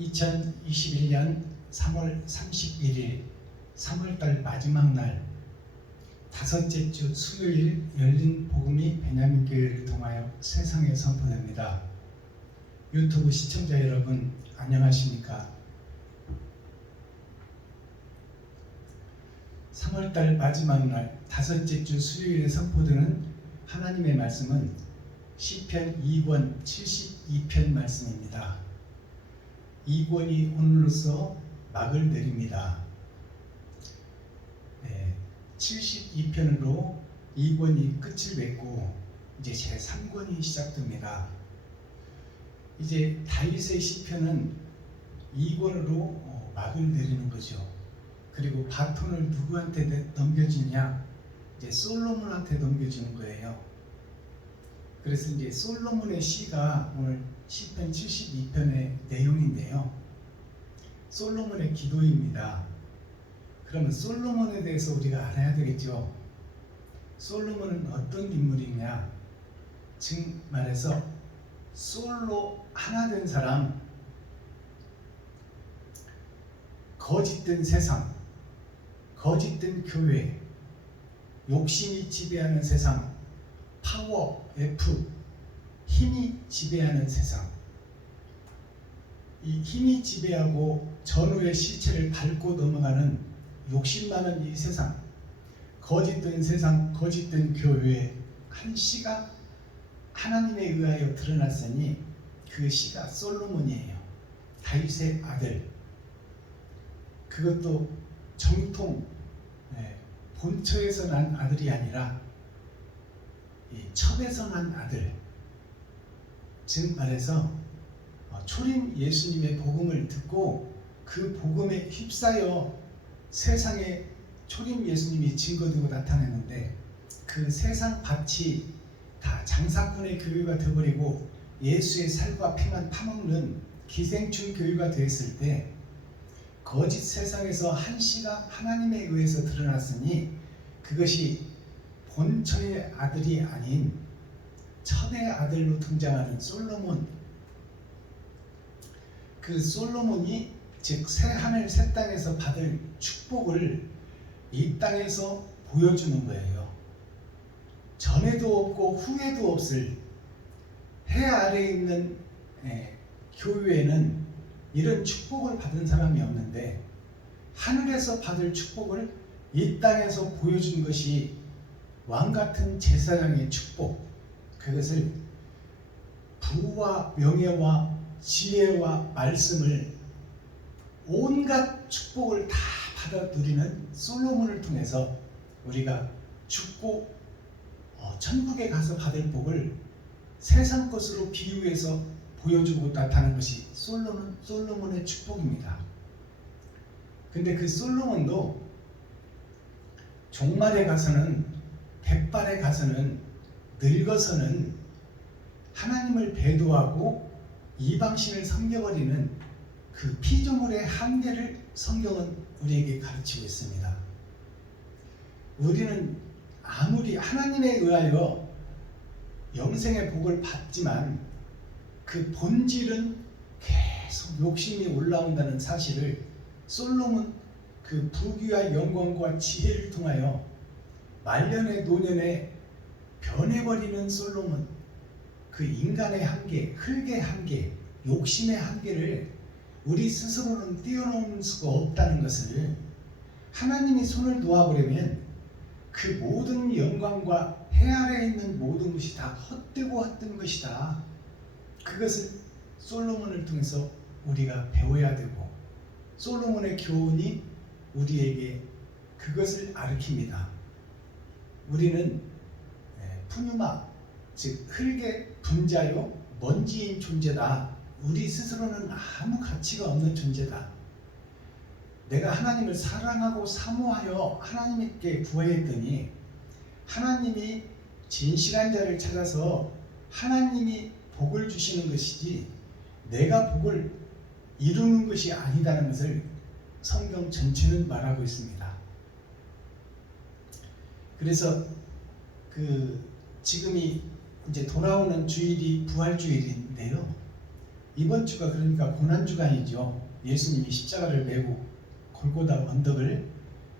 2021년 3월 31일 3월달 마지막 날 다섯째 주 수요일 열린 복음이 베냐민 교회를 통하여 세상에 선포됩니다. 유튜브 시청자 여러분 안녕하십니까? 3월달 마지막 날 다섯째 주 수요일에 선포되는 하나님의 말씀은 시편 2권 72편 말씀입니다. 2권이 오늘로써 막을 내립니다. 72편으로 2권이 끝을 맺고 이제 제3권이 시작됩니다. 이제 다윗의 시편은 2권으로 막을 내리는 거죠. 그리고 바톤을 누구한테 넘겨주냐? 이제 솔로몬한테 넘겨주는 거예요. 그래서 이제 솔로몬의 시가 오늘 시편 72편의 내용인데요. 솔로몬의 기도입니다. 그러면 솔로몬에 대해서 우리가 알아야 되겠죠. 솔로몬은 어떤 인물이냐? 즉 말해서 솔로 하나 된 사람, 거짓된 세상, 거짓된 교회, 욕심이 지배하는 세상, 파워, F, 힘이 지배하는 세상, 이 힘이 지배하고 전후의 실체를 밟고 넘어가는 욕심 많은 이 세상, 거짓된 세상, 거짓된 교회에 한 시가 하나님에 의하여 드러났으니 그 시가 솔로몬이에요. 다윗의 아들. 그것도 정통 본처에서 난 아들이 아니라 이 첩에서 난 아들. 즉 말해서 초림 예수님의 복음을 듣고 그 복음에 휩싸여 세상에 초림 예수님이 증거되고 나타내는데 그 세상 밭이 다 장사꾼의 교회가 되어버리고 예수의 살과 피만 파먹는 기생충 교회가 되었을 때 거짓 세상에서 한 씨가 하나님에 의해서 드러났으니 그것이 본처의 아들이 아닌 첩의 아들로 등장하는 솔로몬. 그 솔로몬이 즉 새하늘 새 땅에서 받을 축복을 이 땅에서 보여주는 거예요. 전에도 없고 후에도 없을 해 아래에 있는 교회에는 이런 축복을 받은 사람이 없는데 하늘에서 받을 축복을 이 땅에서 보여준 것이 왕같은 제사장의 축복, 그것을 부와 명예와 지혜와 말씀을 온갖 축복을 다 받아 누리는 솔로몬을 통해서 우리가 죽고 천국에 가서 받을 복을 세상 것으로 비유해서 보여주고 나타나는 것이 솔로몬의 축복입니다. 근데 그 솔로몬도 종말에 가서는, 백발에 가서는, 늙어서는 하나님을 배도하고 이방신을 섬겨버리는 그 피조물의 한계를 성경은 우리에게 가르치고 있습니다. 우리는 아무리 하나님에 의하여 영생의 복을 받지만 그 본질은 계속 욕심이 올라온다는 사실을 솔로몬 그 부귀와 영광과 지혜를 통하여 말년의 노년에 변해버리는 솔로몬, 그 인간의 한계, 흙의 한계, 욕심의 한계를 우리 스스로는 뛰어넘을 수가 없다는 것을 하나님이 손을 놓아버리면 그 모든 영광과 해 아래에 있는 모든 것이 다 헛되고 헛된 것이다. 그것을 솔로몬을 통해서 우리가 배워야 되고 솔로몬의 교훈이 우리에게 그것을 가르칩니다. 우리는 푸뉴마, 즉 흙의 분자요 먼지인 존재다. 우리 스스로는 아무 가치가 없는 존재다. 내가 하나님을 사랑하고 사모하여 하나님께 구하였더니 하나님이 진실한 자를 찾아서 하나님이 복을 주시는 것이지 내가 복을 이루는 것이 아니다는 것을 성경 전체는 말하고 있습니다. 그래서 지금이 이제 돌아오는 주일이 부활주일인데요. 이번 주가 그러니까 고난주간이죠. 예수님이 십자가를 메고 골고다 언덕을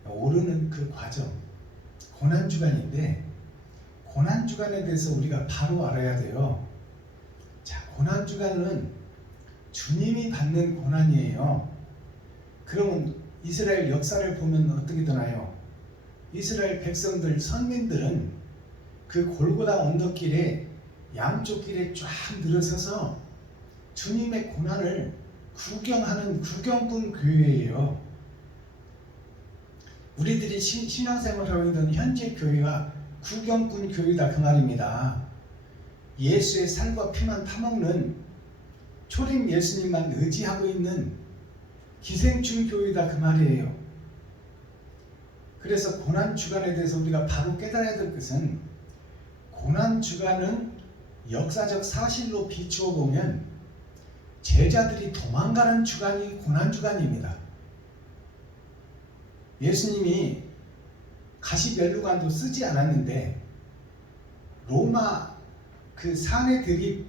오르는 그 과정, 고난주간인데, 고난주간에 대해서 우리가 바로 알아야 돼요. 자, 고난주간은 주님이 받는 고난이에요. 그러면 이스라엘 역사를 보면 어떻게 되나요? 이스라엘 백성들, 선민들은 그 골고다 언덕길에 양쪽 길에 쫙 늘어서서 주님의 고난을 구경하는 구경꾼 교회예요. 우리들이 신앙생활을 하고 있는 현재 교회가 구경꾼 교회다 그 말입니다. 예수의 살과 피만 타먹는 초림 예수님만 의지하고 있는 기생충 교회다 그 말이에요. 그래서 고난주간에 대해서 우리가 바로 깨달아야 될 것은, 고난주간은 역사적 사실로 비추어 보면 제자들이 도망가는 주간이 고난주간입니다. 예수님이 가시면류관도 쓰지 않았는데 로마 그 사내들인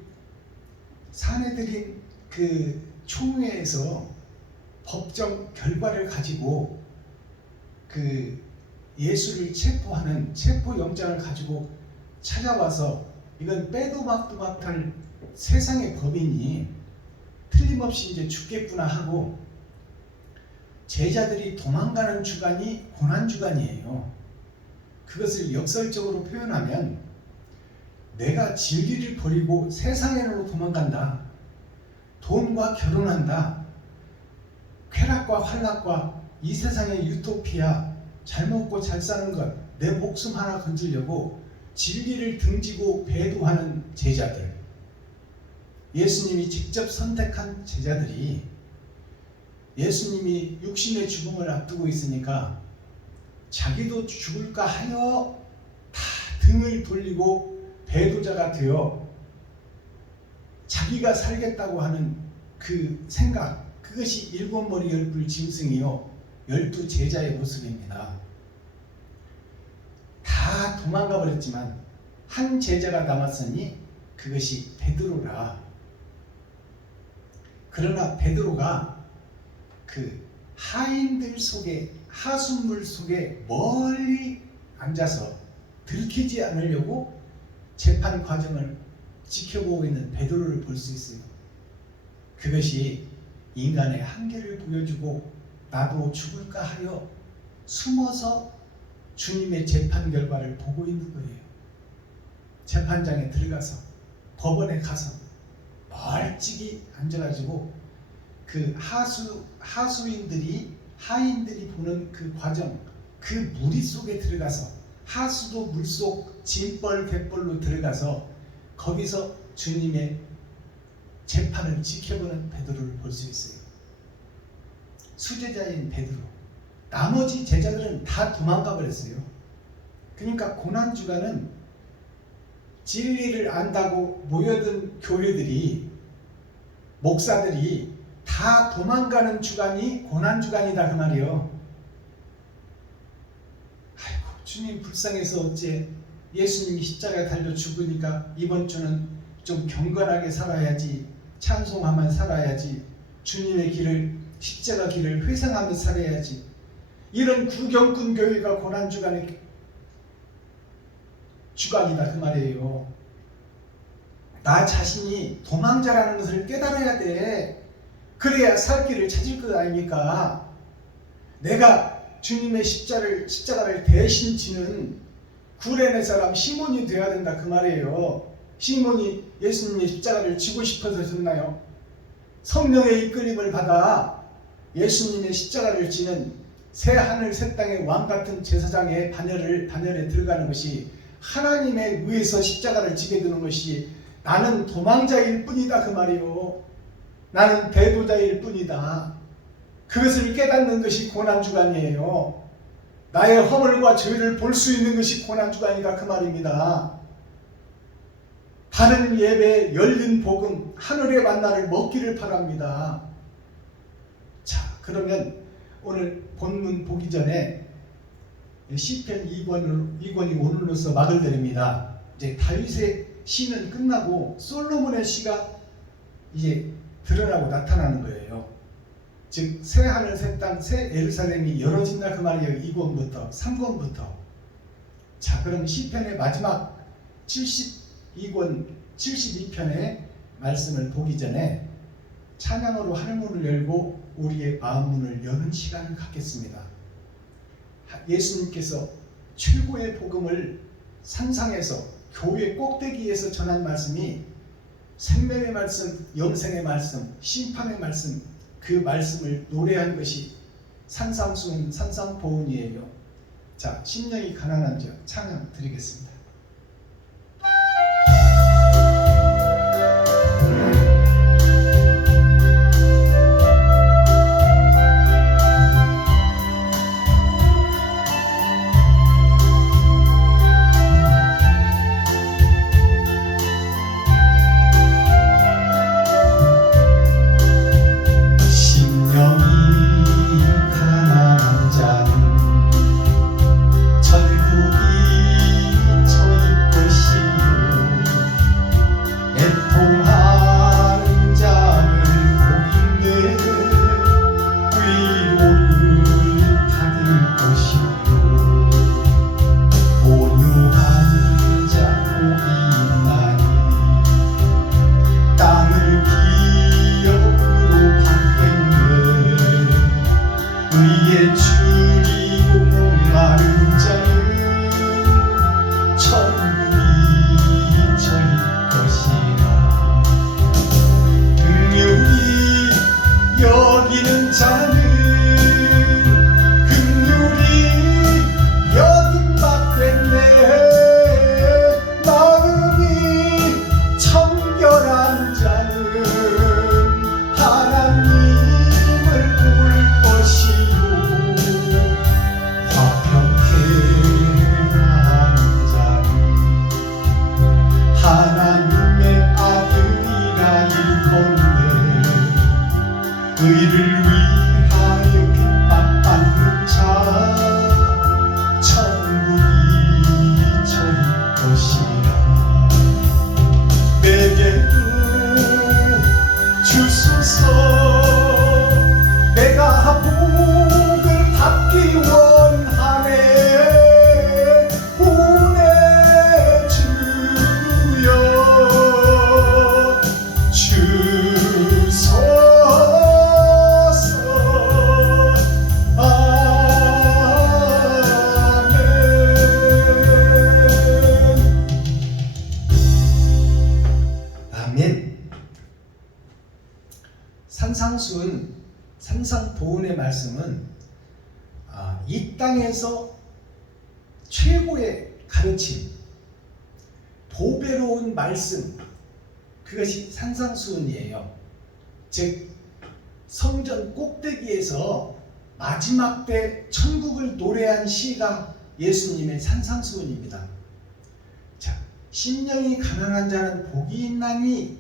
그 총회에서 법정 결과를 가지고 그 예수를 체포하는 체포영장을 가지고 찾아와서, 이건 빼도 박도 못할 세상의 법이니 틀림없이 이제 죽겠구나 하고 제자들이 도망가는 주간이 고난주간이에요. 그것을 역설적으로 표현하면, 내가 진리를 버리고 세상으로 도망간다, 돈과 결혼한다, 쾌락과 환락과 이 세상의 유토피아, 잘 먹고 잘 사는 것, 내 목숨 하나 건지려고 진리를 등지고 배도하는 제자들, 예수님이 직접 선택한 제자들이 예수님이 육신의 죽음을 앞두고 있으니까 자기도 죽을까 하여 다 등을 돌리고 배도자가 되어 자기가 살겠다고 하는 그 생각, 그것이 일곱 머리 열둘 짐승이요 12 제자의 모습입니다. 다 도망가 버렸지만 한 제자가 남았으니 그것이 베드로라. 그러나 베드로가 그 하인들 속에, 하숫물 속에 멀리 앉아서 들키지 않으려고 재판 과정을 지켜보고 있는 베드로를 볼 수 있어요. 그것이 인간의 한계를 보여주고 나도 죽을까 하여 숨어서 주님의 재판 결과를 보고 있는 거예요. 재판장에 들어가서, 법원에 가서 멀찍이 앉아가지고 그 하인들이 보는 그 과정, 그 무리 속에 들어가서, 하수도 물속 진벌 갯벌로 들어가서 거기서 주님의 재판을 지켜보는 베드로를 볼 수 있어요. 수제자인 베드로. 나머지 제자들은 다 도망가 버렸어요. 그러니까 고난주간은 진리를 안다고 모여든 교회들이, 목사들이 다 도망가는 주간이 고난주간이다 그 말이에요. 아이고, 주님 불쌍해서 어째 예수님이 십자가에 달려 죽으니까 이번 주는 좀 경건하게 살아야지, 찬송하며 살아야지, 주님의 길을, 십자가 길을 회상하며 살아야지, 이런 구경꾼 교회가 고난주간의 주간이다 그 말이에요. 나 자신이 도망자라는 것을 깨달아야 돼. 그래야 살 길을 찾을 것 아닙니까? 내가 주님의 십자가를 대신 지는 구레네 사람 시몬이 되어야 된다 그 말이에요. 시몬이 예수님의 십자가를 지고 싶어서 졌나요? 성령의 이끌림을 받아 예수님의 십자가를 지는 새 하늘 새 땅의 왕 같은 제사장의 반열에 들어가는 것이, 하나님에 의해서 십자가를 지게 되는 것이, 나는 도망자일 뿐이다 그 말이요. 나는 배도자일 뿐이다. 그것을 깨닫는 것이 고난주간이에요. 나의 허물과 죄를 볼 수 있는 것이 고난주간이다 그 말입니다. 다른 예배, 열린 복음, 하늘의 만나를 먹기를 바랍니다. 자, 그러면 오늘 본문 보기 전에 시편 2권이 오늘로서 막을 내립니다. 이제 다윗의 시는 끝나고 솔로몬의 시가 이제 드러나고 나타나는 거예요. 즉 새 하늘 새 땅 새 예루살렘이 열어진다 그 말이에요. 2권부터 3권부터. 자, 그럼 시편의 마지막 72권 72편의 말씀을 보기 전에 찬양으로 하늘문을 열고 우리의 마음문을 여는 시간을 갖겠습니다. 예수님께서 최고의 복음을 산상에서 교회 꼭대기에서 전한 말씀이 생명의 말씀, 영생의 말씀, 심판의 말씀, 그 말씀을 노래한 것이 산상수훈, 산상보훈이에요. 자, 심령이 가난한 자 찬양 드리겠습니다. 의를 위하여 핍박받는 자 천국이 저희 것이라. 내게도 주소서. 내가 복을 받기 원하네. 보내주여 주소서. 산상수훈, 산상보훈의 말씀은 이 땅에서 최고의 가르침, 보배로운 말씀, 그것이 산상수훈이에요. 즉 성전 꼭대기에서 마지막 때 천국을 노래한 시가 예수님의 산상수훈입니다. 자, 심령이 가난한 자는 복이 있나니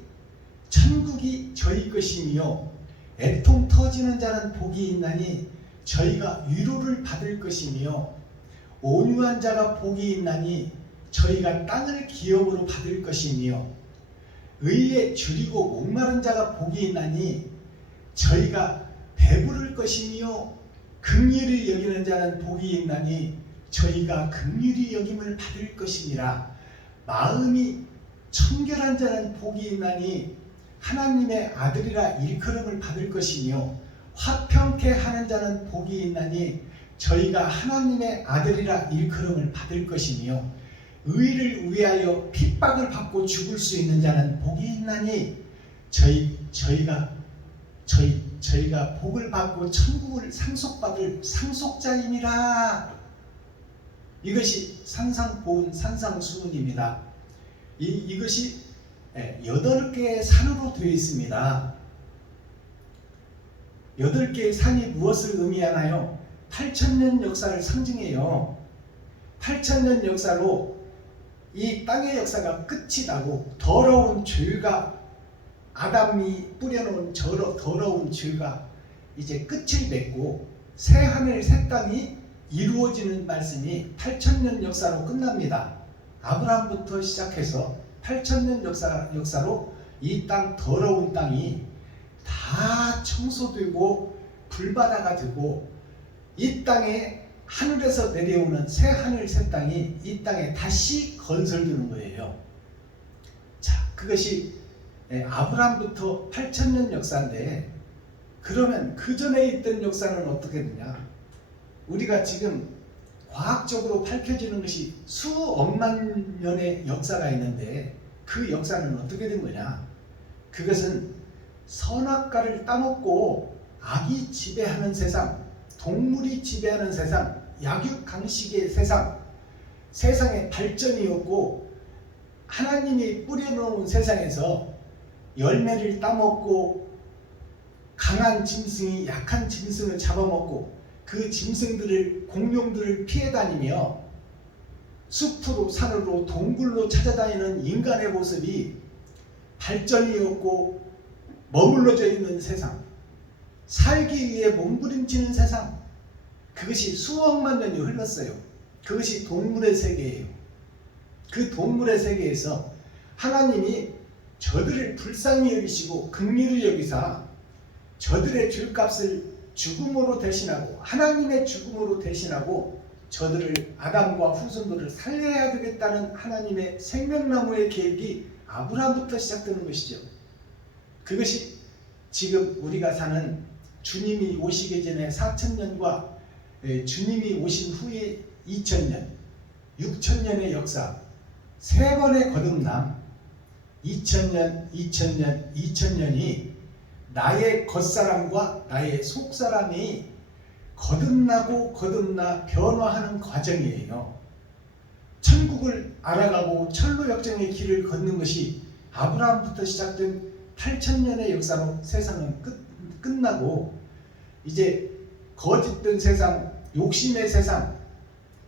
천국이 저희 것이며 애통 터지는 자는 복이 있나니 저희가 위로를 받을 것이며 온유한 자가 복이 있나니 저희가 땅을 기업으로 받을 것이며 의에 줄이고 목마른 자가 복이 있나니 저희가 배부를 것이며 긍휼히 여기는 자는 복이 있나니 저희가 긍휼히 여김을 받을 것이니라. 마음이 청결한 자는 복이 있나니 하나님의 아들이라 일컬음을 받을 것이며 화평케 하는 자는 복이 있나니 저희가 하나님의 아들이라 일컬음을 받을 것이며 의를 위하여 핍박을 받고 죽을 수 있는 자는 복이 있나니 저희가 복을 받고 천국을 상속받을 상속자임이라. 이것이 산상보훈, 산상수훈입니다. 이것이 8개의 산으로 되어 있습니다. 8개의 산이 무엇을 의미하나요? 8,000년 역사를 상징해요. 8,000년 역사로 이 땅의 역사가 끝이 나고 더러운 죄가 아담이 뿌려놓은 더러운 죄가 이제 끝을 맺고 새 하늘 새 땅이 이루어지는 말씀이 8,000년 역사로 끝납니다. 아브라함부터 시작해서 8,000년 역사로 이 땅 더러운 땅이 다 청소되고 불바다가 되고 이 땅에 하늘에서 내려오는 새 하늘 새 땅이 이 땅에 다시 건설되는 거예요. 자, 그것이 아브라함부터 8,000년 역사인데, 그러면 그 전에 있던 역사는 어떻게 되냐? 우리가 지금 과학적으로 밝혀지는 것이 수억만 년의 역사가 있는데, 그 역사는 어떻게 된 거냐? 그것은 선악과를 따먹고 악이 지배하는 세상, 동물이 지배하는 세상, 약육강식의 세상, 세상에 발전이 없고 하나님이 뿌려놓은 세상에서 열매를 따먹고 강한 짐승이 약한 짐승을 잡아먹고 그 짐승들을, 공룡들을 피해 다니며 숲으로 산으로 동굴로 찾아다니는 인간의 모습이 발전이 없고 머물러져 있는 세상, 살기 위해 몸부림치는 세상, 그것이 수억만 년이 흘렀어요. 그것이 동물의 세계예요. 그 동물의 세계에서 하나님이 저들을 불쌍히 여기시고 긍휼히 여기사 저들의 죄값을 죽음으로 대신하고, 하나님의 죽음으로 대신하고 저들을, 아담과 후손들을 살려야 되겠다는 하나님의 생명나무의 계획이 아브라함부터 시작되는 것이죠. 그것이 지금 우리가 사는 주님이 오시기 전에 4,000년과 주님이 오신 후에 2,000년, 6,000년의 역사, 세 번의 거듭남, 2,000년, 2,000년, 2,000년이 나의 겉사람과 나의 속사람이 거듭나고 거듭나 변화하는 과정이에요. 천국을 알아가고 천로 역정의 길을 걷는 것이 아브라함부터 시작된 8,000년의 역사로 세상은 끝나고, 이제 거짓된 세상, 욕심의 세상,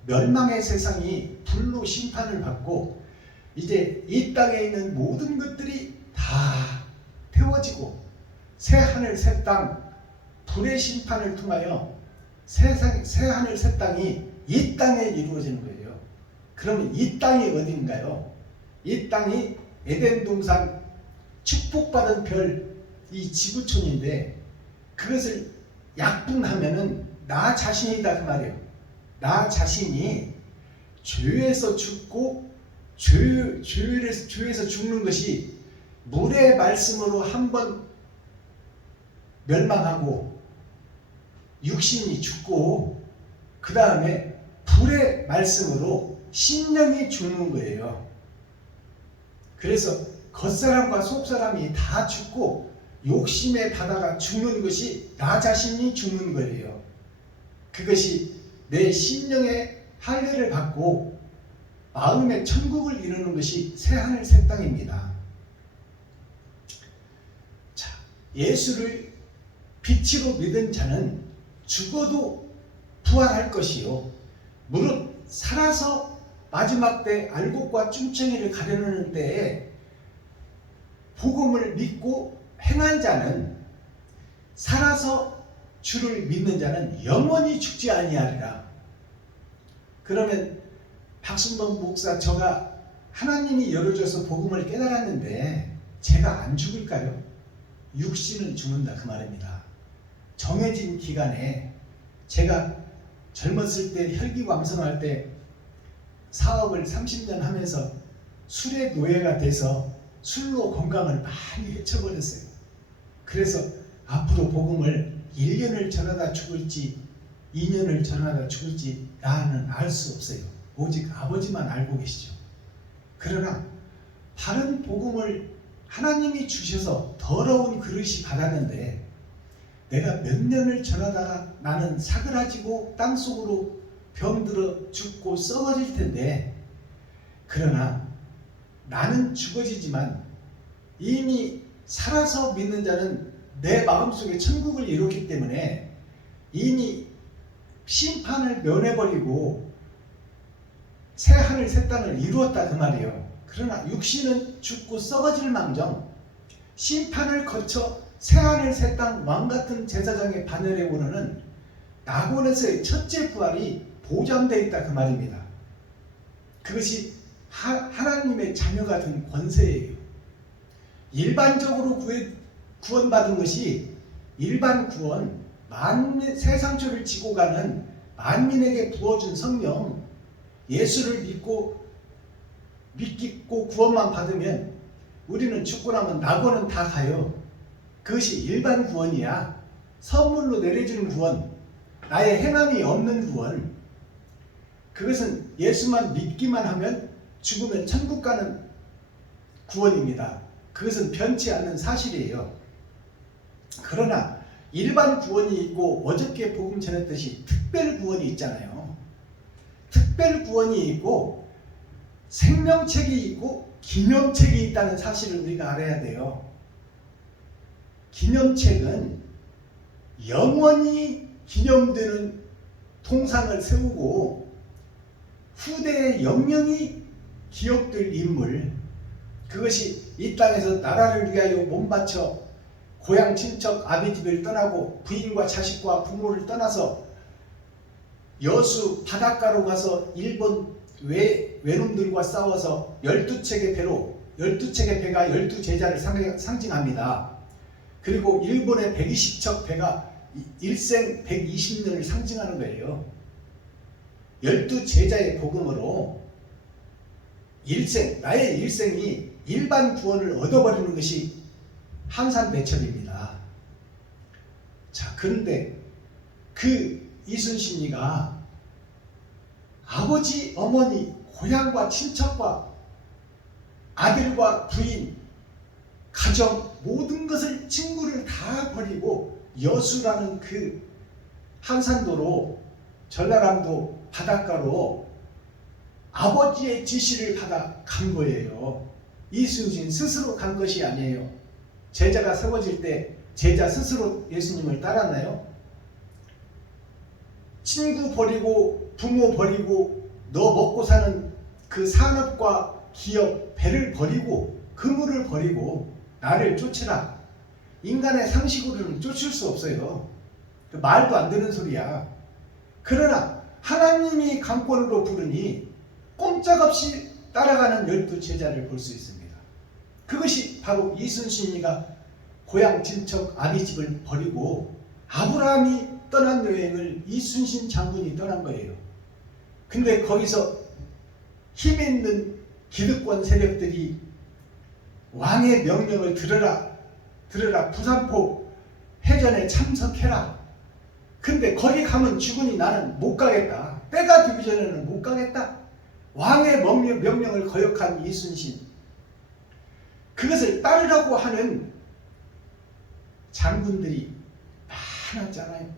멸망의 세상이 불로 심판을 받고, 이제 이 땅에 있는 모든 것들이 다 태워지고 새 하늘 새 땅, 불의 심판을 통하여 새 하늘 새 땅이 이 땅에 이루어지는 거예요. 그러면 이 땅이 어딘가요? 이 땅이 에덴 동산 축복받은 별, 이 지구촌인데, 그것을 약분하면은 나 자신이다 그 말이에요. 나 자신이 죄에서 죽고 죄에서 죽는 것이 물의 말씀으로 한번 멸망하고 육신이 죽고, 그 다음에 불의 말씀으로 심령이 죽는 거예요. 그래서 겉사람과 속사람이 다 죽고 욕심의 바다가 죽는 것이 나 자신이 죽는 거예요. 그것이 내 심령의 할례를 받고 마음의 천국을 이루는 것이 새하늘 새 땅입니다. 자, 예수를 빛으로 믿은 자는 죽어도 부활할 것이요, 무릇 살아서 마지막 때 알곡과 쫌청이를 가려는 때에 복음을 믿고 행한 자는, 살아서 주를 믿는 자는 영원히 죽지 아니하리라. 그러면 박순범 목사, 저가 하나님이 열어줘서 복음을 깨달았는데 제가 안 죽을까요? 육신은 죽는다 그 말입니다. 정해진 기간에, 제가 젊었을 때 혈기왕성할 때 사업을 30년 하면서 술의 노예가 돼서 술로 건강을 많이 해쳐버렸어요. 그래서 앞으로 복음을 1년을 전하다 죽을지 2년을 전하다 죽을지 나는 알 수 없어요. 오직 아버지만 알고 계시죠. 그러나 다른 복음을 하나님이 주셔서 더러운 그릇이 받았는데, 내가 몇 년을 전하다가 나는 사그라지고 땅속으로 병들어 죽고 썩어질 텐데, 그러나 나는 죽어지지만 이미 살아서 믿는 자는 내 마음속에 천국을 이뤘기 때문에 이미 심판을 면해버리고 새 하늘 새 땅을 이루었다 그 말이에요. 그러나 육신은 죽고 썩어질 망정 심판을 거쳐 새 하늘 새 땅 왕같은 제사장의 반열에 오르는 낙원에서의 첫째 부활이 보장되어 있다 그 말입니다. 그것이 하나님의 자녀가 된 권세예요. 일반적으로 구원받은 것이 일반 구원, 세상초를 지고 가는 만민에게 부어준 성령, 예수를 믿고 구원만 받으면 우리는 죽고 나면 낙원은 다 가요. 그것이 일반 구원이야. 선물로 내려주는 구원, 나의 행함이 없는 구원. 그것은 예수만 믿기만 하면 죽으면 천국 가는 구원입니다. 그것은 변치 않는 사실이에요. 그러나 일반 구원이 있고 어저께 복음 전했듯이 특별 구원이 있잖아요. 특별 구원이 있고 생명책이 있고 기념책이 있다는 사실을 우리가 알아야 돼요. 기념책은 영원히 기념되는 통상을 세우고 후대의 영영이 기억될 인물, 그것이 이 땅에서 나라를 위하여 몸바쳐 고향 친척 아비집을 떠나고 부인과 자식과 부모를 떠나서 여수 바닷가로 가서 일본 외놈들과 싸워서 12척의 배로 12척의 배가 12제자를 상징합니다. 그리고 일본의 120척 배가 일생 120년을 상징하는 거예요. 12제자의 복음으로 나의 일생이 일반 구원을 얻어버리는 것이 한산대첩입니다. 자, 그런데 그 이순신이가 아버지, 어머니, 고향과 친척과 아들과 부인, 가정, 모든 것을 친구를 다 버리고 여수라는 그 한산도로, 전라남도 바닷가로 아버지의 지시를 받아 간 거예요. 이순신 스스로 간 것이 아니에요. 제자가 세워질 때 제자 스스로 예수님을 따랐나요? 친구 버리고 부모 버리고 너 먹고 사는 그 산업과 기업, 배를 버리고 그물을 버리고 나를 쫓으라. 인간의 상식으로는 쫓을 수 없어요. 말도 안 되는 소리야. 그러나 하나님이 강권으로 부르니 꼼짝없이 따라가는 12제자를 볼 수 있습니다. 그것이 바로 이순신이가 고향 친척 아비집을 버리고 아브라함이 떠난 여행을 이순신 장군이 떠난 거예요. 근데 거기서 힘 있는 기득권 세력들이 왕의 명령을 들으라 부산포 해전에 참석해라. 근데 거기 가면 죽으니 나는 못 가겠다. 때가 되기 전에는 못 가겠다. 왕의 명령을 거역한 이순신, 그것을 따르라고 하는 장군들이 많았잖아요.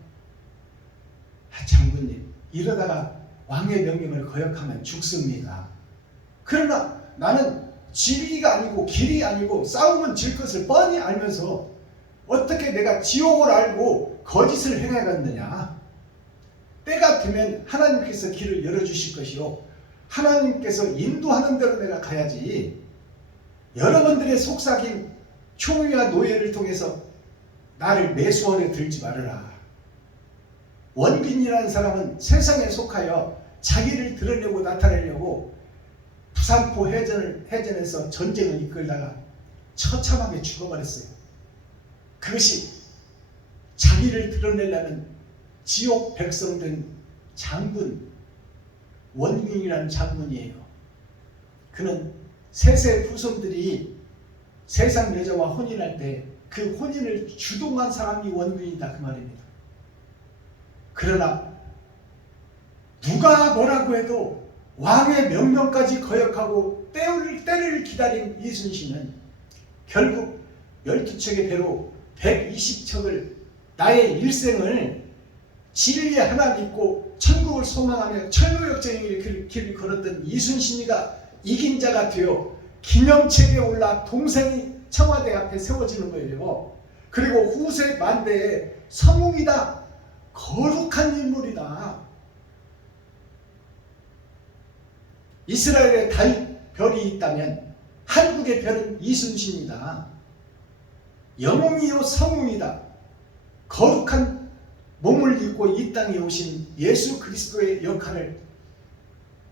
장군님, 이러다가 왕의 명령을 거역하면 죽습니다. 그러나 나는 지리가 아니고 길이 아니고 싸우면 질 것을 뻔히 알면서 어떻게 내가 지옥을 알고 거짓을 행해갔느냐. 때가 되면 하나님께서 길을 열어주실 것이요, 하나님께서 인도하는 대로 내가 가야지. 여러분들의 속삭임, 총위와 노예를 통해서 나를 매수원에 들지 말아라. 원빈이라는 사람은 세상에 속하여 자기를 드러내고 나타내려고 부산포 해전에서 전쟁을 이끌다가 처참하게 죽어버렸어요. 그것이 자기를 드러내려는 지옥 백성된 장군, 원빈이라는 장군이에요. 그는 세세 후손들이 세상 여자와 혼인할 때 그 혼인을 주동한 사람이 원빈이다, 그 말입니다. 그러나 누가 뭐라고 해도 왕의 명령까지 거역하고 때를 기다린 이순신은 결국 12척의 배로 120척을, 나의 일생을 진리에 하나 믿고 천국을 소망하며 천루역정의 길을 걸었던 이순신이가 이긴 자가 되어 기념책에 올라 동생이 청와대 앞에 세워지는 거예요. 그리고 후세 만대에 성웅이다, 거룩한 인물이다. 이스라엘의 별이 있다면 한국의 별은 이순신이다. 영웅이요 성웅이다. 거룩한 몸을 입고 이 땅에 오신 예수 그리스도의 역할을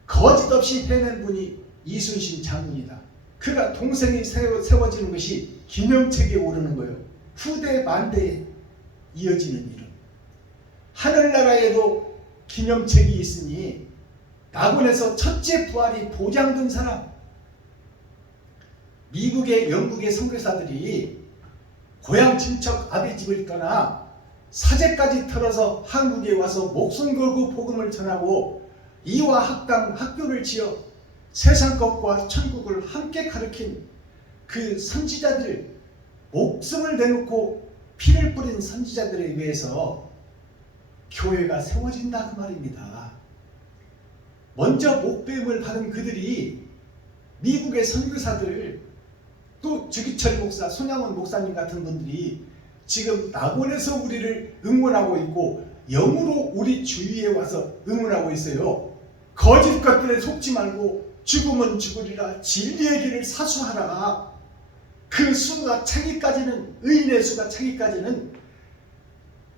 거짓없이 해낸 분이 이순신 장군이다. 그가 동생이 세워지는 것이 기념책에 오르는 거예요. 후대 만대에 이어지는 이름. 하늘나라에도 기념책이 있으니 낙원에서 첫째 부활이 보장된 사람. 미국의 영국의 선교사들이 고향 친척 아비 집을 떠나 사제까지 털어서 한국에 와서 목숨 걸고 복음을 전하고 이화 학당 학교를 지어 세상 것과 천국을 함께 가르친 그 선지자들, 목숨을 내놓고 피를 뿌린 선지자들에 의해서 교회가 세워진다 그 말입니다. 먼저 목배움을 받은 그들이 미국의 선교사들, 또 주기철 목사, 손양원 목사님 같은 분들이 지금 낙원에서 우리를 응원하고 있고 영으로 우리 주위에 와서 응원하고 있어요. 거짓 것들에 속지 말고 죽으면 죽으리라, 진리의 길을 사수하라. 그 수가 차기까지는, 의인의 수가 차기까지는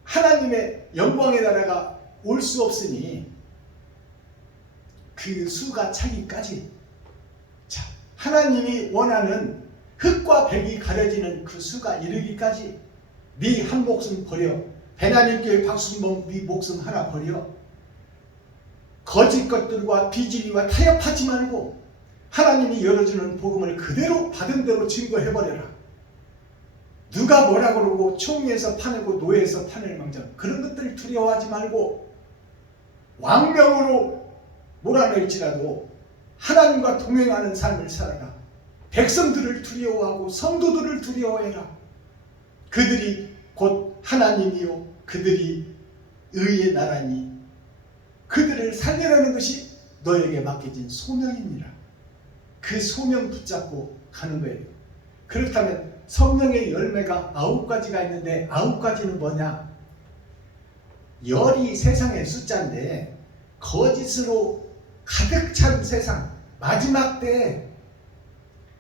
하나님의 영광의 나라가 올 수 없으니 그 수가 차기까지, 자, 하나님이 원하는 흙과 백이 가려지는 그 수가 이르기까지 네 한 목숨 버려, 배나님교회 박순봉 네 목숨 하나 버려, 거짓 것들과 비진리와 타협하지 말고 하나님이 열어주는 복음을 그대로 받은 대로 증거해버려라. 누가 뭐라 그러고 총회에서 파내고 노예에서 파낼 망정, 그런 것들 두려워하지 말고 왕명으로 몰아낼지라도 하나님과 동행하는 삶을 살아라. 백성들을 두려워하고 성도들을 두려워해라. 그들이 곧 하나님이요 그들이 의의 나라니 그들을 살려내는 것이 너에게 맡겨진 소명이니라. 그 소명 붙잡고 가는 거예요. 그렇다면 성령의 열매가 9가지가 있는데 9가지는 뭐냐? 열이 세상의 숫자인데 거짓으로 가득 찬 세상, 마지막 때에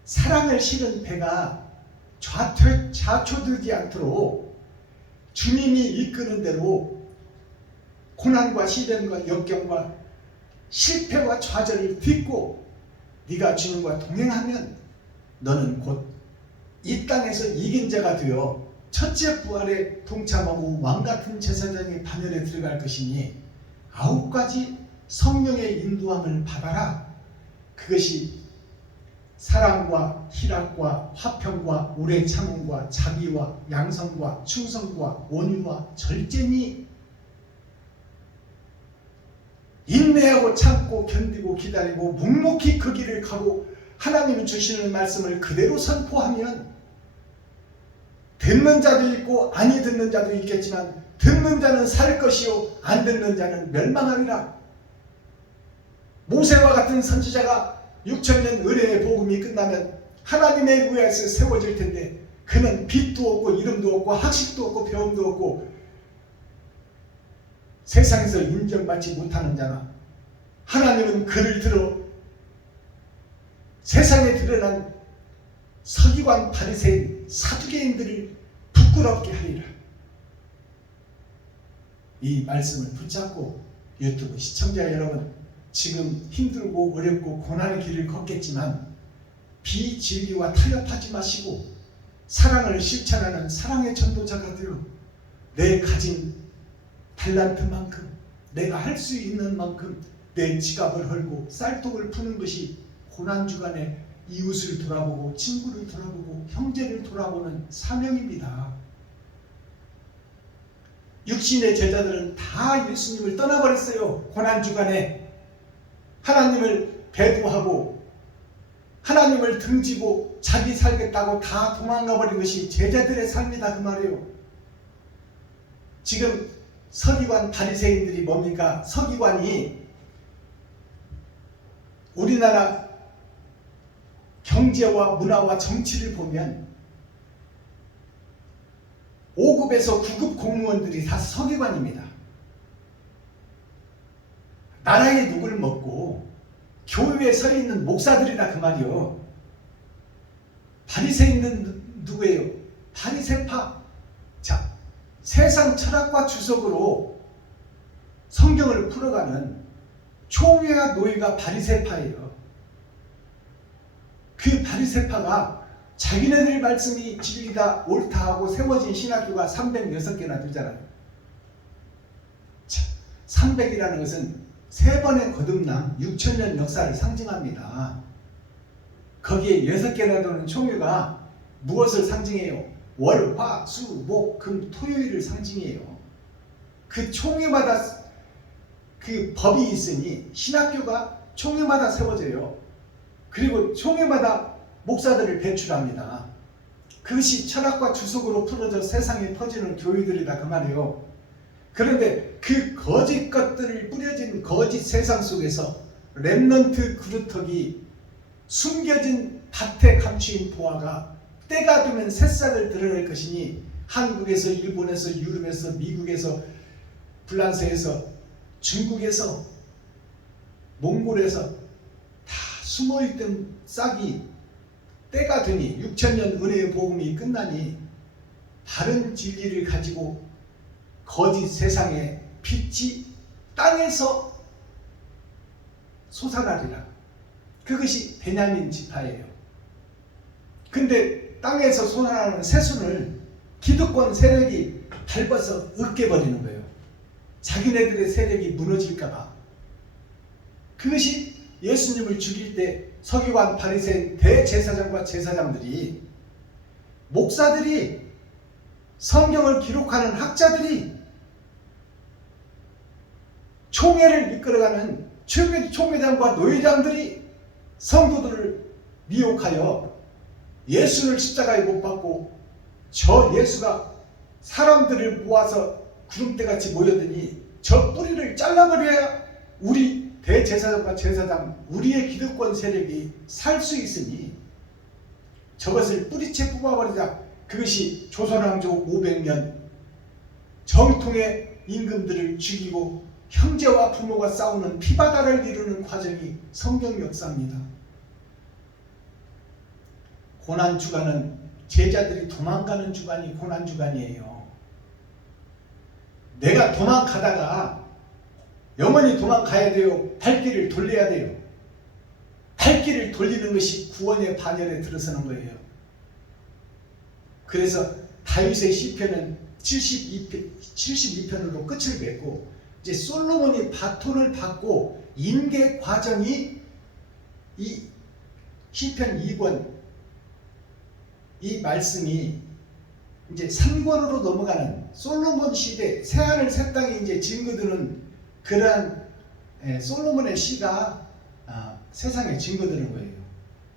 사랑을 실은 배가 좌초되지 않도록 주님이 이끄는 대로 고난과 시련과 역경과 실패와 좌절을 딛고 네가 주님과 동행하면 너는 곧 이 땅에서 이긴 자가 되어 첫째 부활에 동참하고 왕같은 제사장의 반열에 들어갈 것이니 9가지 성령의 인도함을 받아라. 그것이 사랑과 희락과 화평과 오래 참음과 자비와 양성과 충성과 온유와 절제니 인내하고 참고 견디고 기다리고 묵묵히 그 길을 가고 하나님이 주시는 말씀을 그대로 선포하면 듣는 자도 있고 아니 듣는 자도 있겠지만 듣는 자는 살 것이요 안 듣는 자는 멸망하리라. 모세와 같은 선지자가 6,000년 의례의 복음이 끝나면 하나님의 의에서 세워질 텐데 그는 빛도 없고 이름도 없고 학식도 없고 배움도 없고 세상에서 인정받지 못하는 자나 하나님은 그를 들어 세상에 드러난 서기관 바리새인 사두개인들을 부끄럽게 하리라. 이 말씀을 붙잡고 유튜브 시청자 여러분, 지금 힘들고 어렵고 고난의 길을 걷겠지만 비진리와 타협하지 마시고 사랑을 실천하는 사랑의 전도자가 되어 내 가진 달란트만큼 내가 할 수 있는 만큼 내 지갑을 헐고 쌀독을 푸는 것이 고난주간에 이웃을 돌아보고 친구를 돌아보고 형제를 돌아보는 사명입니다. 육신의 제자들은 다 예수님을 떠나버렸어요. 고난주간에 하나님을 배도하고 하나님을 등지고 자기 살겠다고 다 도망가버린 것이 제자들의 삶이다 그 말이에요. 지금 서기관 바리새인들이 뭡니까? 서기관이 우리나라 경제와 문화와 정치를 보면 5급에서 9급 공무원들이 다 서기관입니다. 나라의 누구를 먹고 교회에 서 있는 목사들이라 그 말이요. 바리새인은 누구예요? 바리새파. 자, 세상 철학과 주석으로 성경을 풀어가는 총회와 노예가 바리새파예요. 그 바리새파가 자기네들 말씀이 진리다 옳다 하고 세워진 신학교가 306개나 되잖아요. 300이라는 것은 3번의 거듭남 6000년 역사를 상징합니다. 거기에 6개나 되는 총회가 무엇을 상징해요? 월, 화, 수, 목, 금, 토요일을 상징해요. 그 총회마다 그 법이 있으니 신학교가 총회마다 세워져요. 그리고 총회마다 목사들을 배출합니다. 그것이 철학과 주석으로 풀어져 세상에 퍼지는 교회들이다 그 말이에요. 그런데 그 거짓 것들을 뿌려진 거짓 세상 속에서 렘넌트 그루터기 숨겨진 밭에 감추인 보화가 때가 되면 새싹을 드러낼 것이니 한국에서 일본에서 유럽에서 미국에서 프랑스에서 중국에서 몽골에서 다 숨어있던 싹이 때가 되니 6000년 은혜의 복음이 끝나니 바른 진리를 가지고 거짓 세상의 빛이 땅에서 솟아나리라. 그것이 베냐민 지파예요. 근데 땅에서 솟아나는 새순을 기득권 세력이 밟아서 으깨버리는 거예요. 자기네들의 세력이 무너질까봐. 그것이 예수님을 죽일 때 서기관 바리새인 대제사장과 제사장들이 목사들이 성경을 기록하는 학자들이 총회를 이끌어가는 총회장과 노회장들이 성도들을 미혹하여 예수를 십자가에 못 박고 저 예수가 사람들을 모아서 구름대같이 모여드니 저 뿌리를 잘라버려야 우리 대제사장과 제사장 우리의 기득권 세력이 살 수 있으니 저것을 뿌리채 뽑아버리자. 그것이 조선왕조 500년 정통의 임금들을 죽이고 형제와 부모가 싸우는 피바다를 이루는 과정이 성경 역사입니다. 고난주간은 제자들이 도망가는 주간이 고난주간이에요. 내가 도망가다가 영원히 도망가야 돼요. 발길을 돌려야 돼요. 발길을 돌리는 것이 구원의 반열에 들어서는 거예요. 그래서 다윗의 시편은 72편으로 끝을 맺고 이제 솔로몬이 바톤을 받고 임계 과정이 이 시편 2권 이 말씀이 이제 3권으로 넘어가는 솔로몬 시대 새하늘 새 땅이 이제 증거드는 그러한 솔로몬의 시가 세상에 증거드는 거예요.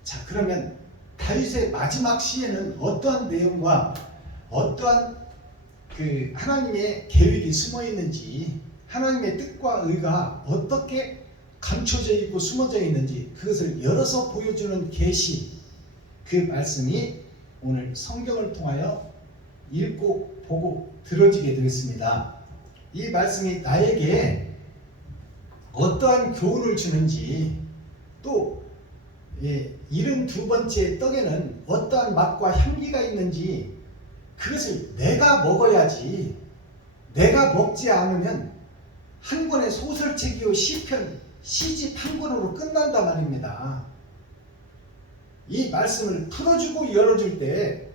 자, 그러면 다윗의 마지막 시에는 어떠한 내용과 어떠한 그 하나님의 계획이 숨어 있는지, 하나님의 뜻과 의가 어떻게 감춰져 있고 숨어져 있는지 그것을 열어서 보여주는 계시, 그 말씀이 오늘 성경을 통하여 읽고 보고 들어지게 되겠습니다. 이 말씀이 나에게 어떠한 교훈을 주는지, 또 72번째 떡에는 어떠한 맛과 향기가 있는지 그것을 내가 먹어야지, 내가 먹지 않으면 한 권의 소설책이요 시편, 시집 한 권으로 끝난단 말입니다. 이 말씀을 풀어주고 열어줄 때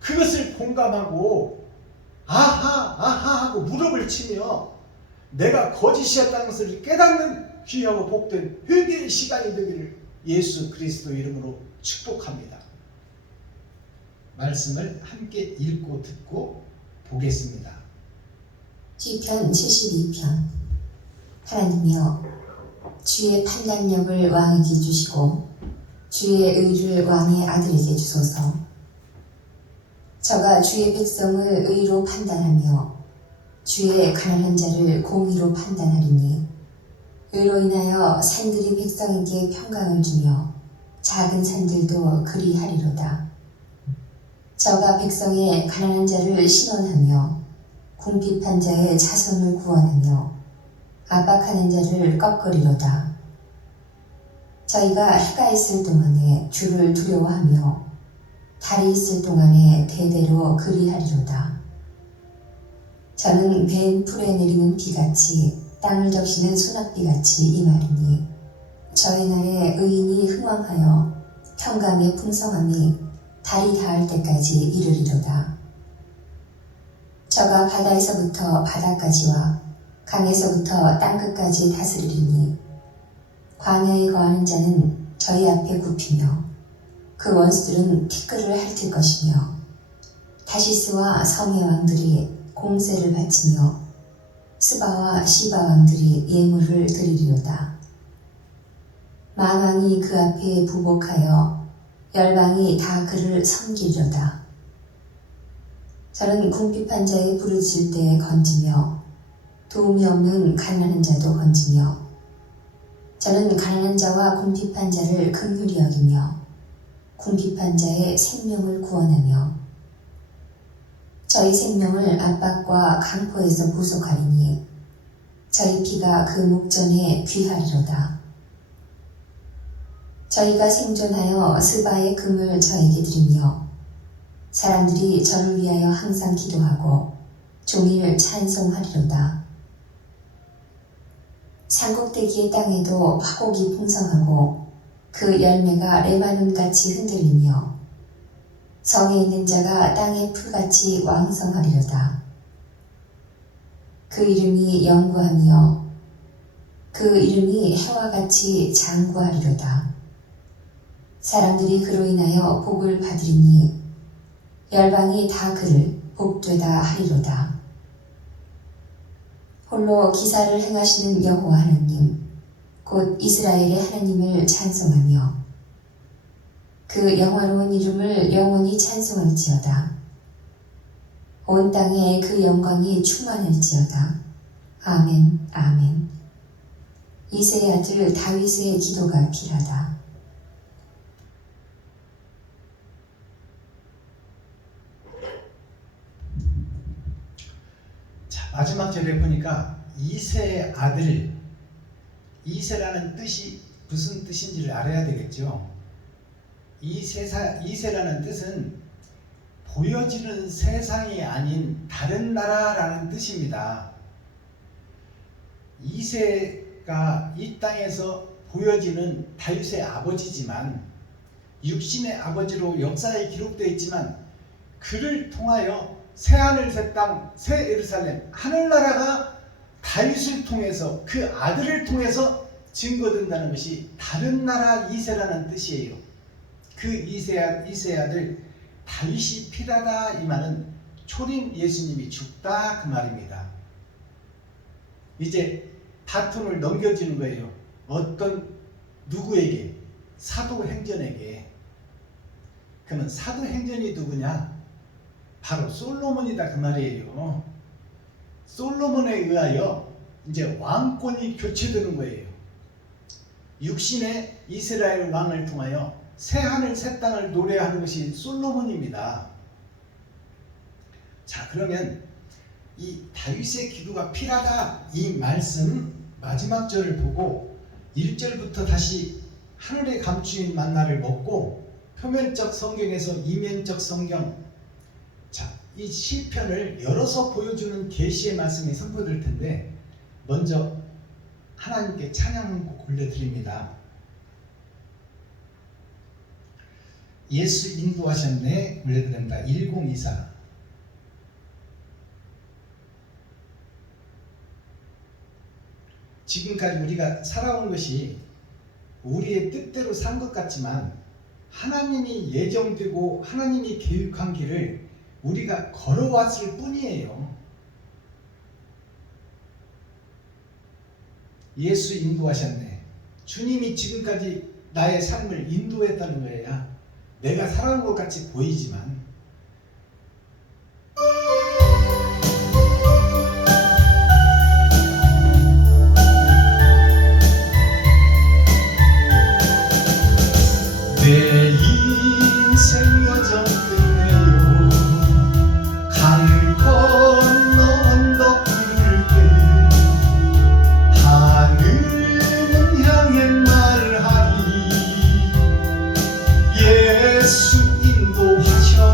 그것을 공감하고 아하 아하 하고 무릎을 치며 내가 거짓이었다는 것을 깨닫는 귀하고 복된 회개의 시간이 되기를 예수 그리스도 이름으로 축복합니다. 말씀을 함께 읽고 듣고 보겠습니다. 시편 72편. 하나님이여, 주의 판단력을 왕에게 주시고 주의 의를 왕의 아들에게 주소서. 저가 주의 백성을 의로 판단하며 주의 가난한 자를 공의로 판단하리니 의로 인하여 산들이 백성에게 평강을 주며 작은 산들도 그리하리로다. 저가 백성의 가난한 자를 신원하며 궁핍한 자의 자손을 구원하며 압박하는 자를 꺾으리로다. 저희가 해가 있을 동안에 주를 두려워하며 달이 있을 동안에 대대로 그리하리로다. 저는 벤 풀에 내리는 비같이 땅을 적시는 소낙비같이 임하리니 저의 날에 의인이 흥왕하여 평강의 풍성함이 달이 닿을 때까지 이르리로다. 저가 바다에서부터 바다까지와 강에서부터 땅끝까지 다스리리니 광야에 거하는 자는 저희 앞에 굽히며 그 원수들은 티끌을 핥을 것이며 다시스와 성의 왕들이 공세를 바치며 스바와 시바 왕들이 예물을 드리리로다. 만왕이 그 앞에 부복하여 열방이 다 그를 섬기리로다. 저는 궁핍한 자의 부르짖을 때에 건지며 도움이 없는 가난한 자도 건지며 저는 가난한 자와 궁핍한 자를 긍휼히 여기며 궁핍한 자의 생명을 구원하며 저희 생명을 압박과 강포에서 구속하리니 저희 피가 그 목전에 귀하리로다. 저희가 생존하여 스바의 금을 저에게 드리며 사람들이 저를 위하여 항상 기도하고 종일 찬송하리로다. 산꼭대기의 땅에도 화곡이 풍성하고 그 열매가 레바논같이 흔들리며 성에 있는 자가 땅의 풀같이 왕성하리로다. 그 이름이 영구하며 그 이름이 해와 같이 장구하리로다. 사람들이 그로 인하여 복을 받으리니 열방이 다 그를 복되다 하리로다. 홀로 기사를 행하시는 여호와 하나님 곧 이스라엘의 하나님을 찬송하며 그 영화로운 이름을 영원히 찬송할지어다. 온 땅에 그 영광이 충만할지어다. 아멘, 아멘. 이새의 아들 다윗의 기도가 필하다. 자, 마지막 절에 보니까 이새의 아들, 이새라는 뜻이 무슨 뜻인지를 알아야 되겠죠. 이새라는 뜻은 보여지는 세상이 아닌 다른 나라라는 뜻입니다. 이새가 이 땅에서 보여지는 다윗의 아버지지만 육신의 아버지로 역사에 기록되어 있지만 그를 통하여 새하늘 새 땅 새 예루살렘 하늘나라가 다윗을 통해서 그 아들을 통해서 증거된다는 것이 다른 나라 이새라는 뜻이에요. 그 이새 아들 다윗이 필하다 이 말은 초림 예수님이 죽다 그 말입니다. 이제 바톤을 넘겨주는 거예요. 어떤 누구에게? 사도행전에게. 그러면 사도행전이 누구냐? 바로 솔로몬이다 그 말이에요. 솔로몬에 의하여 이제 왕권이 교체되는 거예요. 육신의 이스라엘 왕을 통하여 새하늘 새 땅을 노래하는 것이 솔로몬입니다. 자, 그러면 이 다윗의 기도가 필하다 이 말씀 마지막 절을 보고 1절부터 다시 하늘에 감추인 만나를 먹고 표면적 성경에서 이면적 성경, 자, 이 시편을 열어서 보여주는 계시의 말씀이 선포될 텐데 먼저 하나님께 찬양곡 올려드립니다. 예수 인도하셨네 올려드립니다. 1024. 지금까지 우리가 살아온 것이 우리의 뜻대로 산 것 같지만 하나님이 예정되고 하나님이 계획한 길을 우리가 걸어왔을 뿐이에요. 예수 인도하셨네. 주님이 지금까지 나의 삶을 인도했다는 거예요. 내가 살아온 것 같이 보이지만 내 인생 여정 끝내요 강 건너 언덕 이룰 때 하늘은 향해 말하리 예수 인도하셔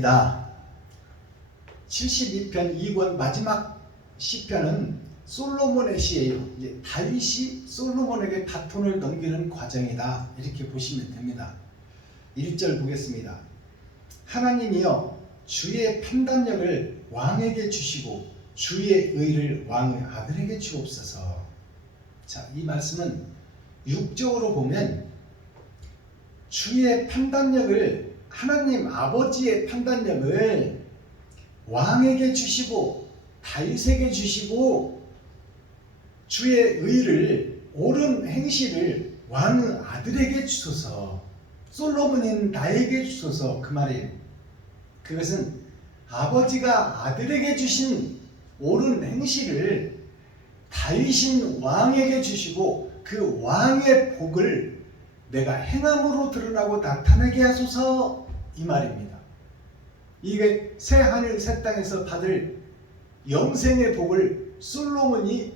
보겠습니다. 72편 2권 마지막 시편은 솔로몬의 시예요. 이제 다윗이 솔로몬에게 바톤을 넘기는 과정이다. 이렇게 보시면 됩니다. 1절 보겠습니다. 하나님이여 주의 판단력을 왕에게 주시고 주의 의를 왕의 아들에게 주옵소서. 자, 이 말씀은 육적으로 보면 주의 판단력을, 하나님 아버지의 판단력을 왕에게 주시고 다윗에게 주시고 주의 의를, 옳은 행실을 왕의 아들에게 주소서. 솔로몬인 나에게 주소서, 그 말이에요. 그것은 아버지가 아들에게 주신 옳은 행실을 다윗인 왕에게 주시고 그 왕의 복을 내가 행함으로 드러나고 나타내게 하소서, 이 말입니다. 이게 새 하늘 새 땅에서 받을 영생의 복을 솔로몬이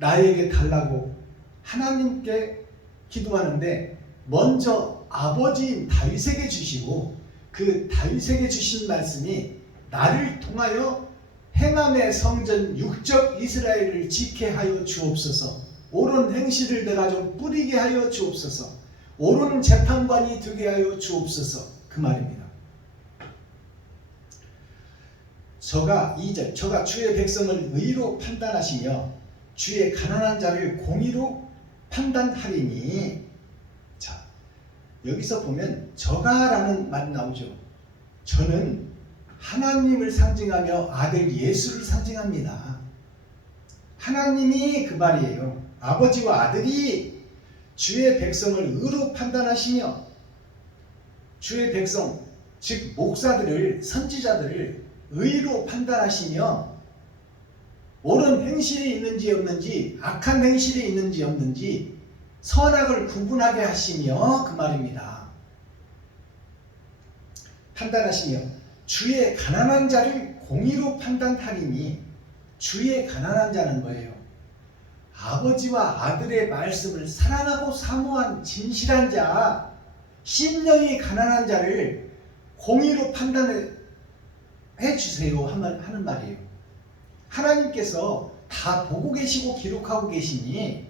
나에게 달라고 하나님께 기도하는데, 먼저 아버지인 다윗에게 주시고 그 다윗에게 주신 말씀이 나를 통하여 행함의 성전 육적 이스라엘을 지게 하여 주옵소서. 옳은 행실을 내가 좀 뿌리게 하여 주옵소서. 옳은 재판관이 되게 하여 주옵소서, 그 말입니다. 저가 2절, 저가 주의 백성을 의로 판단하시며 주의 가난한 자를 공의로 판단하리니. 자, 여기서 보면 저가라는 말이 나오죠. 저는 하나님을 상징하며 아들 예수를 상징합니다. 하나님이 그 말이에요. 아버지와 아들이 주의 백성을 의로 판단하시며 주의 백성, 즉 목사들을, 선지자들을 의로 판단하시며 옳은 행실이 있는지 없는지, 악한 행실이 있는지 없는지 선악을 구분하게 하시며, 그 말입니다. 판단하시며 주의 가난한 자를 공의로 판단하리니. 주의 가난한 자는 뭐예요? 아버지와 아들의 말씀을 사랑하고 사모한 진실한 자, 심령이 가난한 자를 공의로 판단해 주세요 하는 말이에요. 하나님께서 다 보고 계시고 기록하고 계시니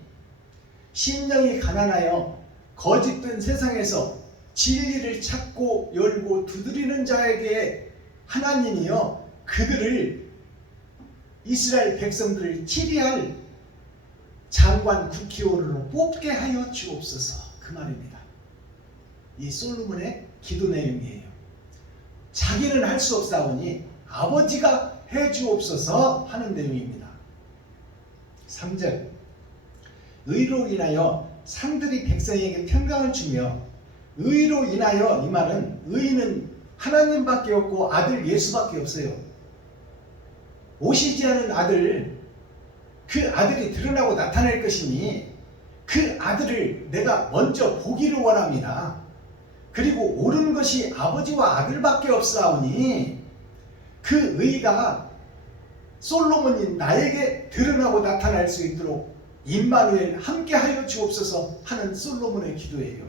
심령이 가난하여 거짓된 세상에서 진리를 찾고 열고 두드리는 자에게 하나님이여 그들을, 이스라엘 백성들을 치리할 장관 국회의원으로 뽑게 하여 주옵소서, 그 말입니다. 이 솔로몬의 기도 내용이에요. 자기는 할 수 없사오니 아버지가 해 주옵소서 하는 내용입니다. 3절, 의로 인하여 산들이 백성에게 평강을 주며. 의로 인하여, 이 말은 의는 하나님밖에 없고 아들 예수밖에 없어요. 오시지 않은 아들, 그 아들이 드러나고 나타날 것이니 그 아들을 내가 먼저 보기를 원합니다. 그리고 옳은 것이 아버지와 아들밖에 없사오니 그 의가 솔로몬인 나에게 드러나고 나타날 수 있도록 임마누엘 함께하여 주옵소서 하는 솔로몬의 기도예요.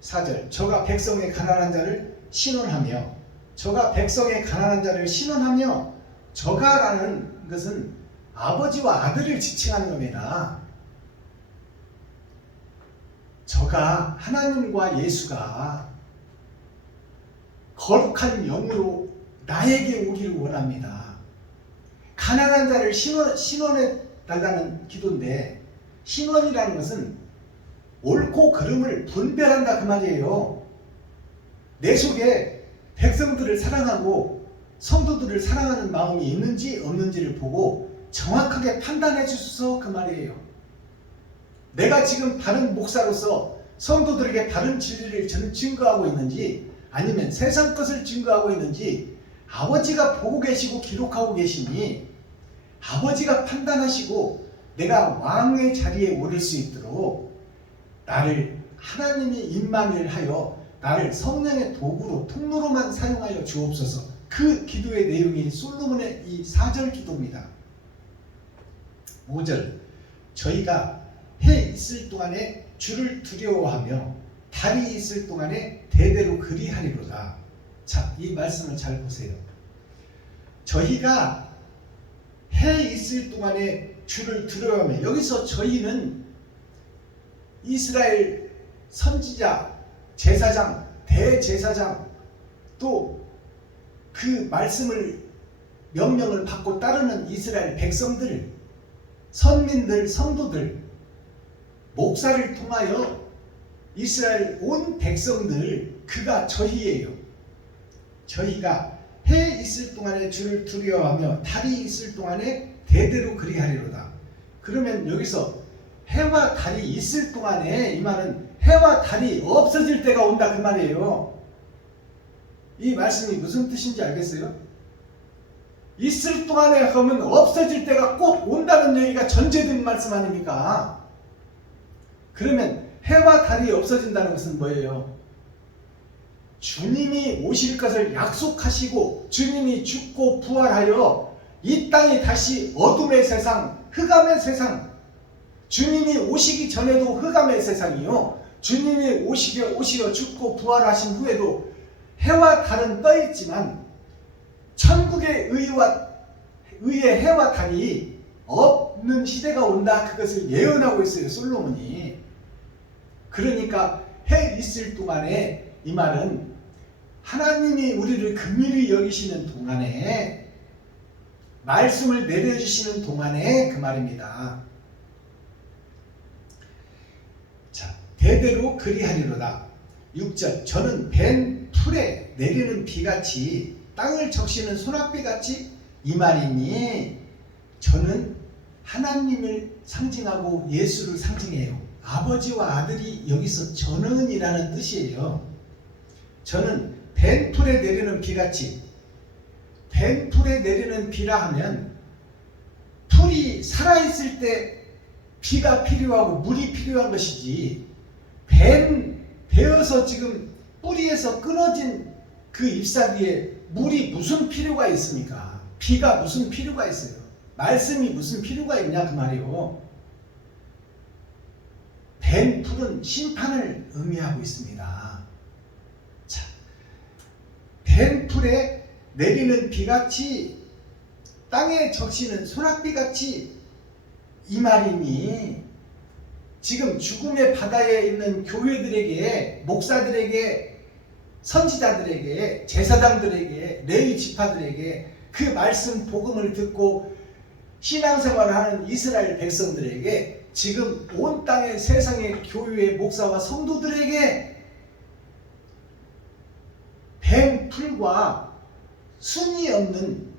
4절, 저가 백성의 가난한 자를 신원하며. 저가 백성의 가난한 자를 신원하며, 저가라는 것은 아버지와 아들을 지칭하는 겁니다. 저가 하나님과 예수가 거룩한 영으로 나에게 오기를 원합니다. 가난한 자를 신원해 달라는 기도인데, 신원이라는 것은 옳고 그름을 분별한다, 그 말이에요. 내 속에 백성들을 사랑하고 성도들을 사랑하는 마음이 있는지 없는지를 보고 정확하게 판단해 주소서, 그 말이에요. 내가 지금 바른 목사로서 성도들에게 바른 진리를 증거하고 있는지, 아니면 세상 것을 증거하고 있는지 아버지가 보고 계시고 기록하고 계시니 아버지가 판단하시고 내가 왕의 자리에 오를 수 있도록 나를 하나님이 임마누엘 하여 나를 성령의 도구로, 통로로만 사용하여 주옵소서. 그 기도의 내용이 솔로몬의 이 4절 기도입니다. 5절, 저희가 해 있을 동안에 주를 두려워하며 달이 있을 동안에 대대로 그리하리로다. 자, 이 말씀을 잘 보세요. 저희가 해 있을 동안에 주를 들어가며, 여기서 저희는 이스라엘 선지자, 제사장, 대제사장, 또 그 말씀을 명령을 받고 따르는 이스라엘 백성들, 선민들, 성도들, 목사를 통하여 이스라엘 온 백성들, 그가 저희예요. 저희가 해 있을 동안에 주를 두려워하며 달이 있을 동안에 대대로 그리하리로다. 그러면 여기서 해와 달이 있을 동안에, 이 말은 해와 달이 없어질 때가 온다 그 말이에요. 이 말씀이 무슨 뜻인지 알겠어요? 있을 동안에 하면 없어질 때가 꼭 온다는 얘기가 전제된 말씀 아닙니까? 그러면 해와 달이 없어진다는 것은 뭐예요? 주님이 오실 것을 약속하시고 주님이 죽고 부활하여 이 땅이 다시 어둠의 세상, 흑암의 세상, 주님이 오시기 전에도 흑암의 세상이요, 주님이 오시어 죽고 부활하신 후에도 해와 달은 떠있지만 천국의 의의 해와 달이 없는 시대가 온다, 그것을 예언하고 있어요, 솔로몬이. 그러니까 해 있을 동안에, 이 말은 하나님이 우리를 긍휼히 여기시는 동안에, 말씀을 내려주시는 동안에 그 말입니다. 자, 대대로 그리하리로다. 6절, 저는 벤 풀에 내리는 비같이 땅을 적시는 소낙비같이, 이 말이니 저는 하나님을 상징하고 예수를 상징해요. 아버지와 아들이 여기서 저는이라는 뜻이에요. 저는 벤 풀에 내리는 비같이, 벤 풀에 내리는 비라 하면 풀이 살아있을 때 비가 필요하고 물이 필요한 것이지, 베어서 지금 뿌리에서 끊어진 그 잎사귀에 물이 무슨 필요가 있습니까? 비가 무슨 필요가 있어요? 말씀이 무슨 필요가 있냐 그 말이요. 벤 풀은 심판을 의미하고 있습니다. 자, 벤 풀에 내리는 비같이 땅에 적시는 소낙비같이, 이 말이니 지금 죽음의 바다에 있는 교회들에게, 목사들에게, 선지자들에게, 제사장들에게, 레위 지파들에게, 그 말씀 복음을 듣고 신앙생활을 하는 이스라엘 백성들에게, 지금 온 땅의 세상의 교회의 목사와 성도들에게 뱀 풀과 순이 없는,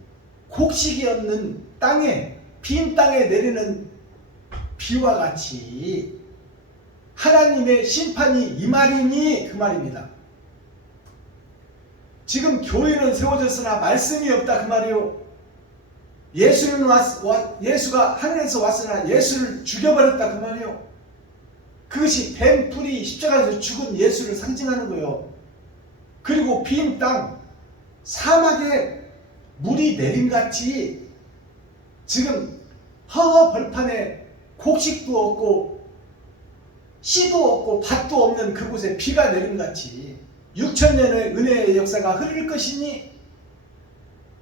곡식이 없는 땅에, 빈 땅에 내리는 비와 같이 하나님의 심판이 이 말이니 그 말입니다. 지금 교회는 세워졌으나 말씀이 없다 그 말이요. 예수가 하늘에서 왔으나 예수를 죽여버렸다 그 말이요. 그것이 뱀 풀이 십자가에서 죽은 예수를 상징하는 거예요. 그리고 빈 땅, 사막에 물이 내림같이 지금 허허 벌판에 곡식도 없고 씨도 없고 밭도 없는 그곳에 비가 내림같이 6,000년의 은혜의 역사가 흐를 것이니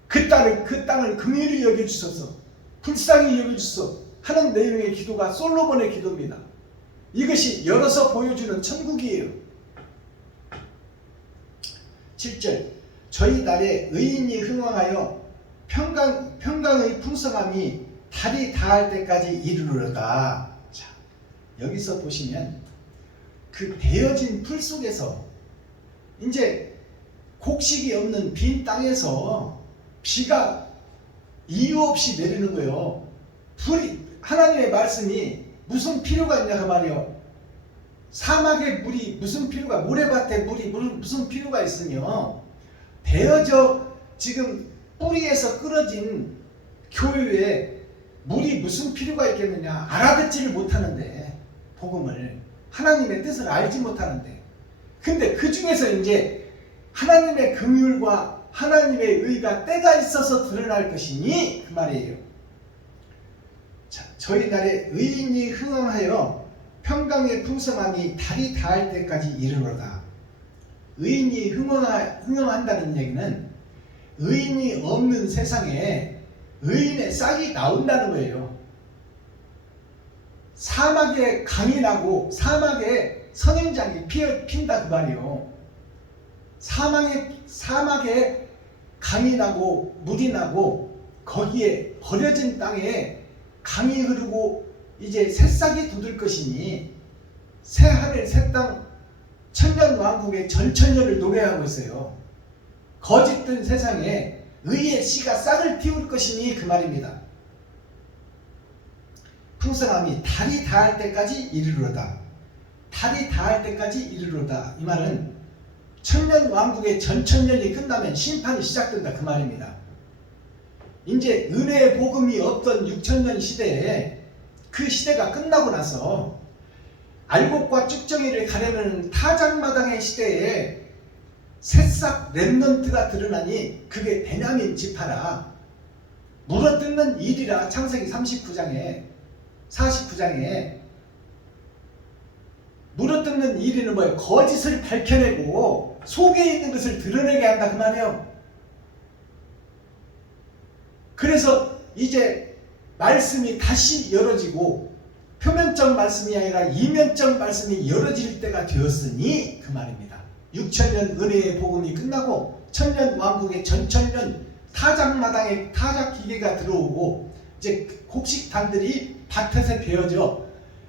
그 땅을 긍휼히 여겨주소서, 불쌍히 여겨주소서 하는 내용의 기도가 솔로몬의 기도입니다. 이것이 열어서 보여주는 천국이에요. 7절, 저희 날에 의인이 흥왕하여 평강의 풍성함이 달이 닿을 때까지 이르르다. 자, 여기서 보시면 그 베어진 풀 속에서, 이제 곡식이 없는 빈 땅에서 비가 이유 없이 내리는 거예요. 하나님의 말씀이 무슨 필요가 있냐 그 말이요. 사막에 물이 무슨 필요가, 모래밭에 물이 무슨 필요가 있으며, 베어져 지금 뿌리에서 끊어진 교회에 물이 무슨 필요가 있겠느냐. 알아듣지를 못하는데, 복음을, 하나님의 뜻을 알지 못하는데, 근데 그 중에서 이제 하나님의 긍휼과 하나님의 의가 때가 있어서 드러날 것이니 그 말이에요. 자, 저희 날에 의인이 흥왕하여 평강의 풍성함이 달이 닿을 때까지 이르노다. 의인이 흥흥한다는 얘기는 의인이 없는 세상에 의인의 싹이 나온다는 거예요. 사막에 강이 나고 사막에 선인장이 핀다 그 말이요. 사막에 강이 나고 물이 나고 거기에 버려진 땅에 강이 흐르고 이제 새싹이 돋을 것이니 새하늘 새땅 천년왕국의 전천년을 노래하고 있어요. 거짓된 세상에 의의 씨가 싹을 틔울 것이니 그 말입니다. 풍성함이 달이 닿을 때까지 이르로다. 달이 닿을 때까지 이르로다. 이 말은 천년왕국의 전천년이 끝나면 심판이 시작된다 그 말입니다. 이제 은혜의 복음이 없던 6천년 시대에 그 시대가 끝나고 나서 알곡과 쭉정이를 가려는 타작마당의 시대에 새싹 렘넌트가 드러나니 그게 베냐민 지파라. 물어뜯는 일이라. 창세기 49장에 물어뜯는 일이는 뭐예요? 거짓을 밝혀내고 속에 있는 것을 드러내게 한다 그 말이에요. 그래서 이제 말씀이 다시 열어지고 표면적 말씀이 아니라 이면적 말씀이 열어질 때가 되었으니 그 말입니다. 6천년 은혜의 복음이 끝나고 천년 왕국의 전천년 타작마당에 타작 기계가 들어오고 이제 곡식단들이 밭에서 베어져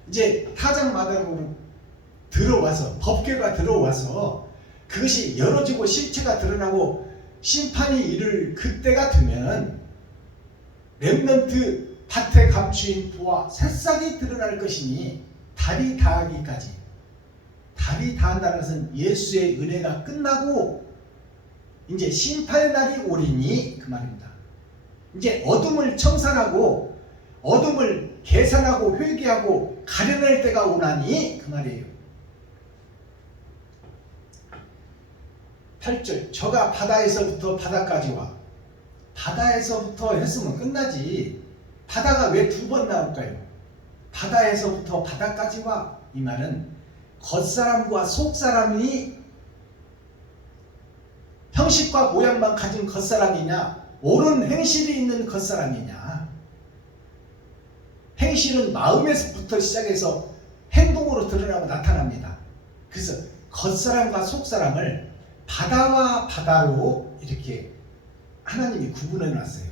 이제 타작마당으로 들어와서 법궤가 들어와서 그것이 열어지고 실체가 드러나고 심판이 이를 그때가 되면 렘넌트 밭에 감추인 부와 새싹이 드러날 것이니 달이 닿기까지. 달이 닿는다는 것은 예수의 은혜가 끝나고 이제 심판의 날이 오리니 그 말입니다. 이제 어둠을 청산하고 어둠을 계산하고 회개하고 가려낼 때가 오나니 그 말이에요. 8절 저가 바다에서부터 바다까지와. 바다에서부터 했으면 끝나지. 바다가 왜 두 번 나올까요? 바다에서부터 바다까지와. 이 말은 겉사람과 속사람이 형식과 모양만 가진 겉사람이냐 옳은 행실이 있는 겉사람이냐. 행실은 마음에서부터 시작해서 행동으로 드러나고 나타납니다. 그래서 겉사람과 속사람을 바다와 바다로 이렇게 하나님이 구분해 놨어요.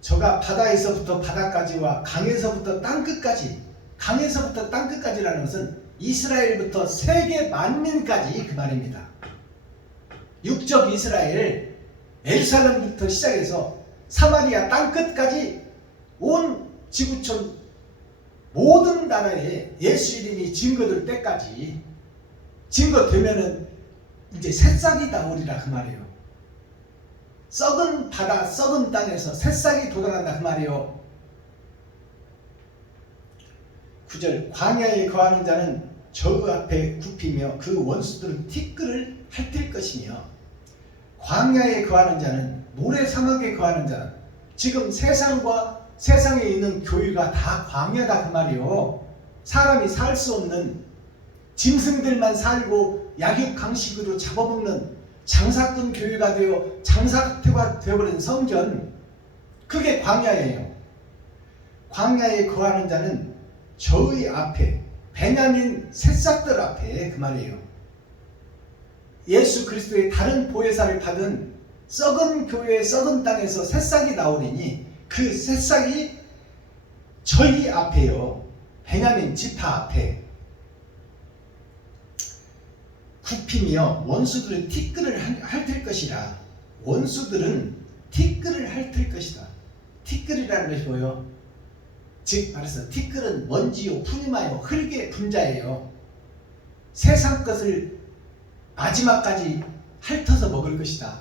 저가 바다에서부터 바다까지와 강에서부터 땅끝까지. 강에서부터 땅끝까지라는 것은 이스라엘부터 세계 만민까지 그 말입니다. 육적 이스라엘 예루살렘부터 시작해서 사마리아 땅끝까지 온 지구촌 모든 나라에 예수 이름이 증거될 때까지. 증거되면은 이제 새싹이 나오리라 그 말이에요. 썩은 바다 썩은 땅에서 새싹이 돋아난다 그 말이에요. 9절 광야에 거하는 자는 저 앞에 굽히며 그 원수들은 티끌을 핥을 것이며. 광야에 거하는 자는 모래사막에 거하는 자는 지금 세상과 세상에 있는 교회가 다 광야다 그 말이에요. 사람이 살 수 없는 짐승들만 살고 약육강식으로 잡아먹는 장사꾼 교회가 되어 장사태가 되어버린 성전. 그게 광야예요. 광야에 거하는 자는 저의 앞에 베냐민 새싹들 앞에 그 말이에요. 예수 그리스도의 다른 보혜사를 받은 썩은 교회의 썩은 땅에서 새싹이 나오리니 그 새싹이 저희 앞에요. 베냐민 지파 앞에 굽히며 원수들은 티끌을 핥을 것이라. 원수들은 티끌을 핥을 것이다. 티끌이라는 것이 뭐예요? 즉 말해서 티끌은 먼지요 푸니마요 흙의 분자예요. 세상 것을 마지막까지 핥아서 먹을 것이다.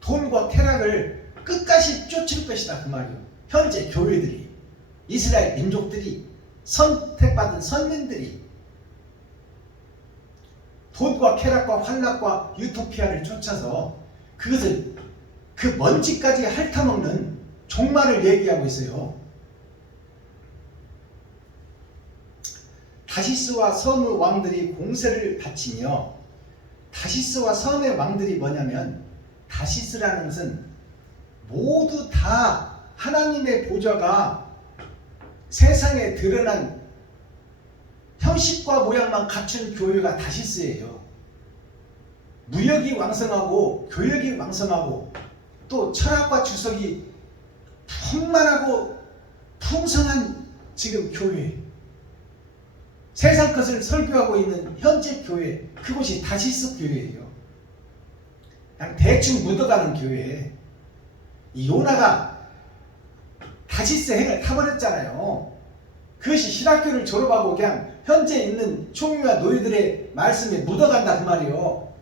돈과 쾌락을 끝까지 쫓을 것이다 그 말이에요. 현재 교회들이 이스라엘 민족들이 선택받은 선민들이 돈과 쾌락과 환락과 유토피아를 쫓아서 그것을 그 먼지까지 핥아먹는 종말을 얘기하고 있어요. 다시스와 섬의 왕들이 공세를 바치며, 다시스와 섬의 왕들이 뭐냐면, 다시스라는 것은 모두 다 하나님의 보좌가 세상에 드러난 형식과 모양만 갖춘 교회가 다시스예요. 무역이 왕성하고 교역이 왕성하고 또 철학과 주석이 풍만하고 풍성한 지금 교회, 세상 것을 설교하고 있는 현재 교회, 그곳이 다시스 교회예요. 그냥 대충 묻어가는 교회. 이 요나가 다시스 행을 타버렸잖아요. 그것이 신학교를 졸업하고 그냥 현재 있는 총리와 노예들의 말씀에 묻어간다 그 말이요.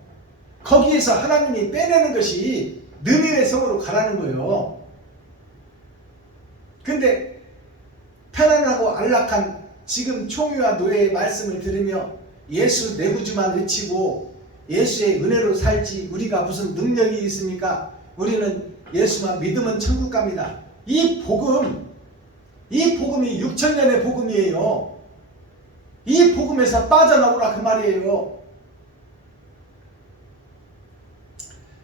거기에서 하나님이 빼내는 것이 느니네 성으로 가라는 거예요. 근데 편안하고 안락한 지금 총리와 노예의 말씀을 들으며 예수 내 구주만 외치고 예수의 은혜로 살지 우리가 무슨 능력이 있습니까? 우리는 예수만 믿으면 천국 갑니다. 이 복음이 6,000년의 복음이에요. 이 복음에서 빠져나오라 그 말이에요.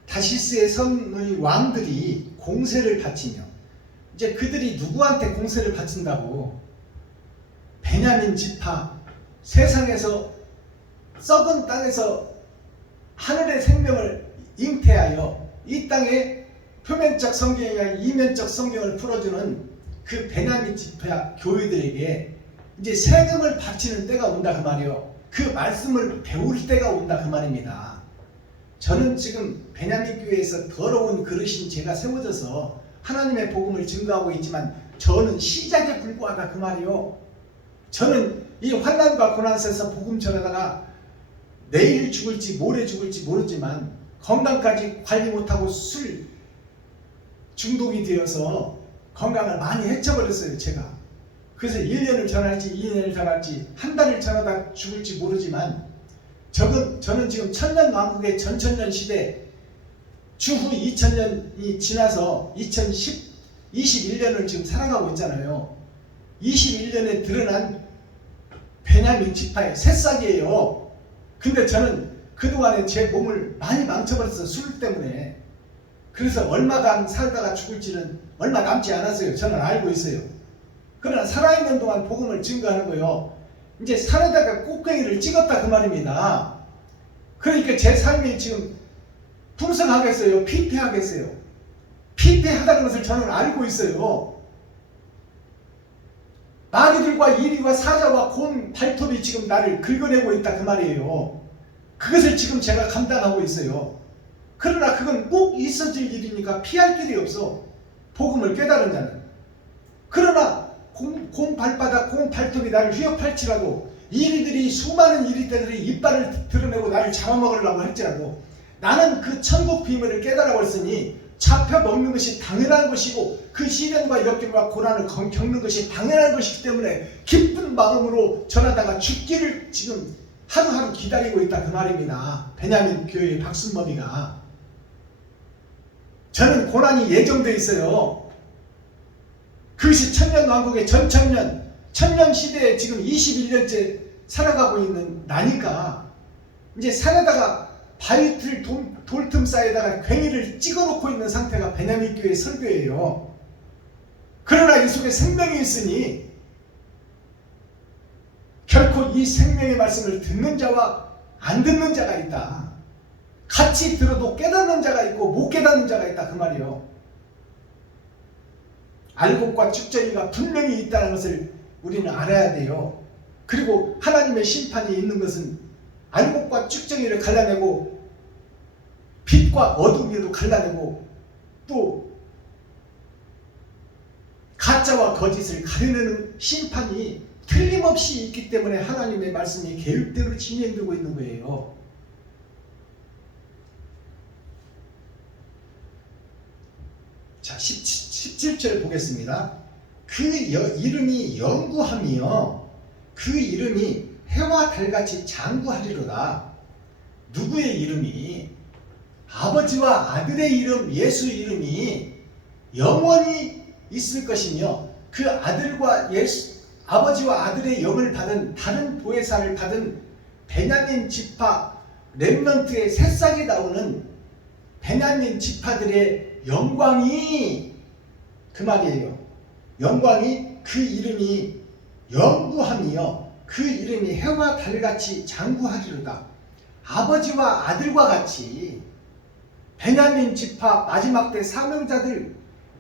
다시스의 섬의 왕들이 공세를 바치며, 이제 그들이 누구한테 공세를 바친다고? 베냐민 지파, 세상에서 썩은 땅에서 하늘의 생명을 잉태하여 이 땅에 표면적 성경이나 이면적 성경을 풀어주는 그 베냐민 지파 교회들에게 이제 세금을 바치는 때가 온다 그 말이요. 그 말씀을 배울 때가 온다 그 말입니다. 저는 지금 베냐민 교회에서 더러운 그릇인 제가 세워져서 하나님의 복음을 증거하고 있지만 저는 시작에 불과하다 그 말이요. 저는 이 환난과 고난 속에서 복음 전하다가 내일 죽을지 모레 죽을지 모르지만 건강까지 관리 못하고 술 중독이 되어서 건강을 많이 해쳐버렸어요 제가. 그래서 1년을 전할지 2년을 전할지 한 달을 전하다 죽을지 모르지만 저는 지금 천년왕국의 전천년 시대 주후 2000년이 지나서 21년을 지금 살아가고 있잖아요. 21년에 드러난 베냐민 지파의 새싹이에요. 근데 저는 그동안에 제 몸을 많이 망쳐버렸어요. 술 때문에. 그래서 얼마간 살다가 죽을지는 얼마 남지 않았어요. 저는 알고 있어요. 그러나 살아있는 동안 복음을 증거하는 거요. 이제 산에다가 꼭대기를 찍었다 그 말입니다. 그러니까 제 삶이 지금 풍성하겠어요? 피폐하겠어요? 피폐하다는 것을 저는 알고 있어요. 마귀들과 이리와 사자와 곰 발톱이 지금 나를 긁어내고 있다 그 말이에요. 그것을 지금 제가 감당하고 있어요. 그러나 그건 꼭 있어질 일이니까 피할 길이 없어. 복음을 깨달은 자는. 그러나 곰 발바닥, 곰 발톱이 나를 휘어팔지라도 이리들이 수많은 이리떼들이 이빨을 드러내고 나를 잡아먹으려고 할지라도 나는 그 천국 비밀을 깨달아버렸으니 잡혀먹는 것이 당연한 것이고 그 시련과 역경과 고난을 겪는 것이 당연한 것이기 때문에 기쁜 마음으로 전하다가 죽기를 지금 하루하루 기다리고 있다 그 말입니다. 베냐민 교회의 박순범이가. 저는 고난이 예정되어 있어요. 그것이 천년왕국의 천년 시대에 지금 21년째 살아가고 있는 나니까 이제 산에다가 바위틀 돌틈 사이에다가 괭이를 찍어놓고 있는 상태가 베냐민 교회의 설교예요. 그러나 이 속에 생명이 있으니 결코 이 생명의 말씀을 듣는 자와 안 듣는 자가 있다. 같이 들어도 깨닫는 자가 있고 못 깨닫는 자가 있다 그 말이요. 알곡과 쭉정이가 분명히 있다는 것을 우리는 알아야 돼요. 그리고 하나님의 심판이 있는 것은 알곡과 쭉정이를 갈라내고 빛과 어둠으로 갈라내고 또 가짜와 거짓을 가려내는 심판이 틀림없이 있기 때문에 하나님의 말씀이 계획대로 진행되고 있는 거예요. 자, 17절 보겠습니다. 그 이름이 영구하며 그 이름이 해와 달같이 장구하리로다. 누구의 이름이? 아버지와 아들의 이름 예수 이름이 영원히 있을 것이며 그 아들과 아버지와 아들의 영을 받은 다른 보혜사를 받은 베냐민 지파 렘넌트의 새싹이 나오는 베냐민 지파들의 영광이 그 말이에요. 영광이 그 이름이 영구함이요 그 이름이 해와 달같이 장구하기로다. 아버지와 아들과 같이 베냐민 지파 마지막 때 사명자들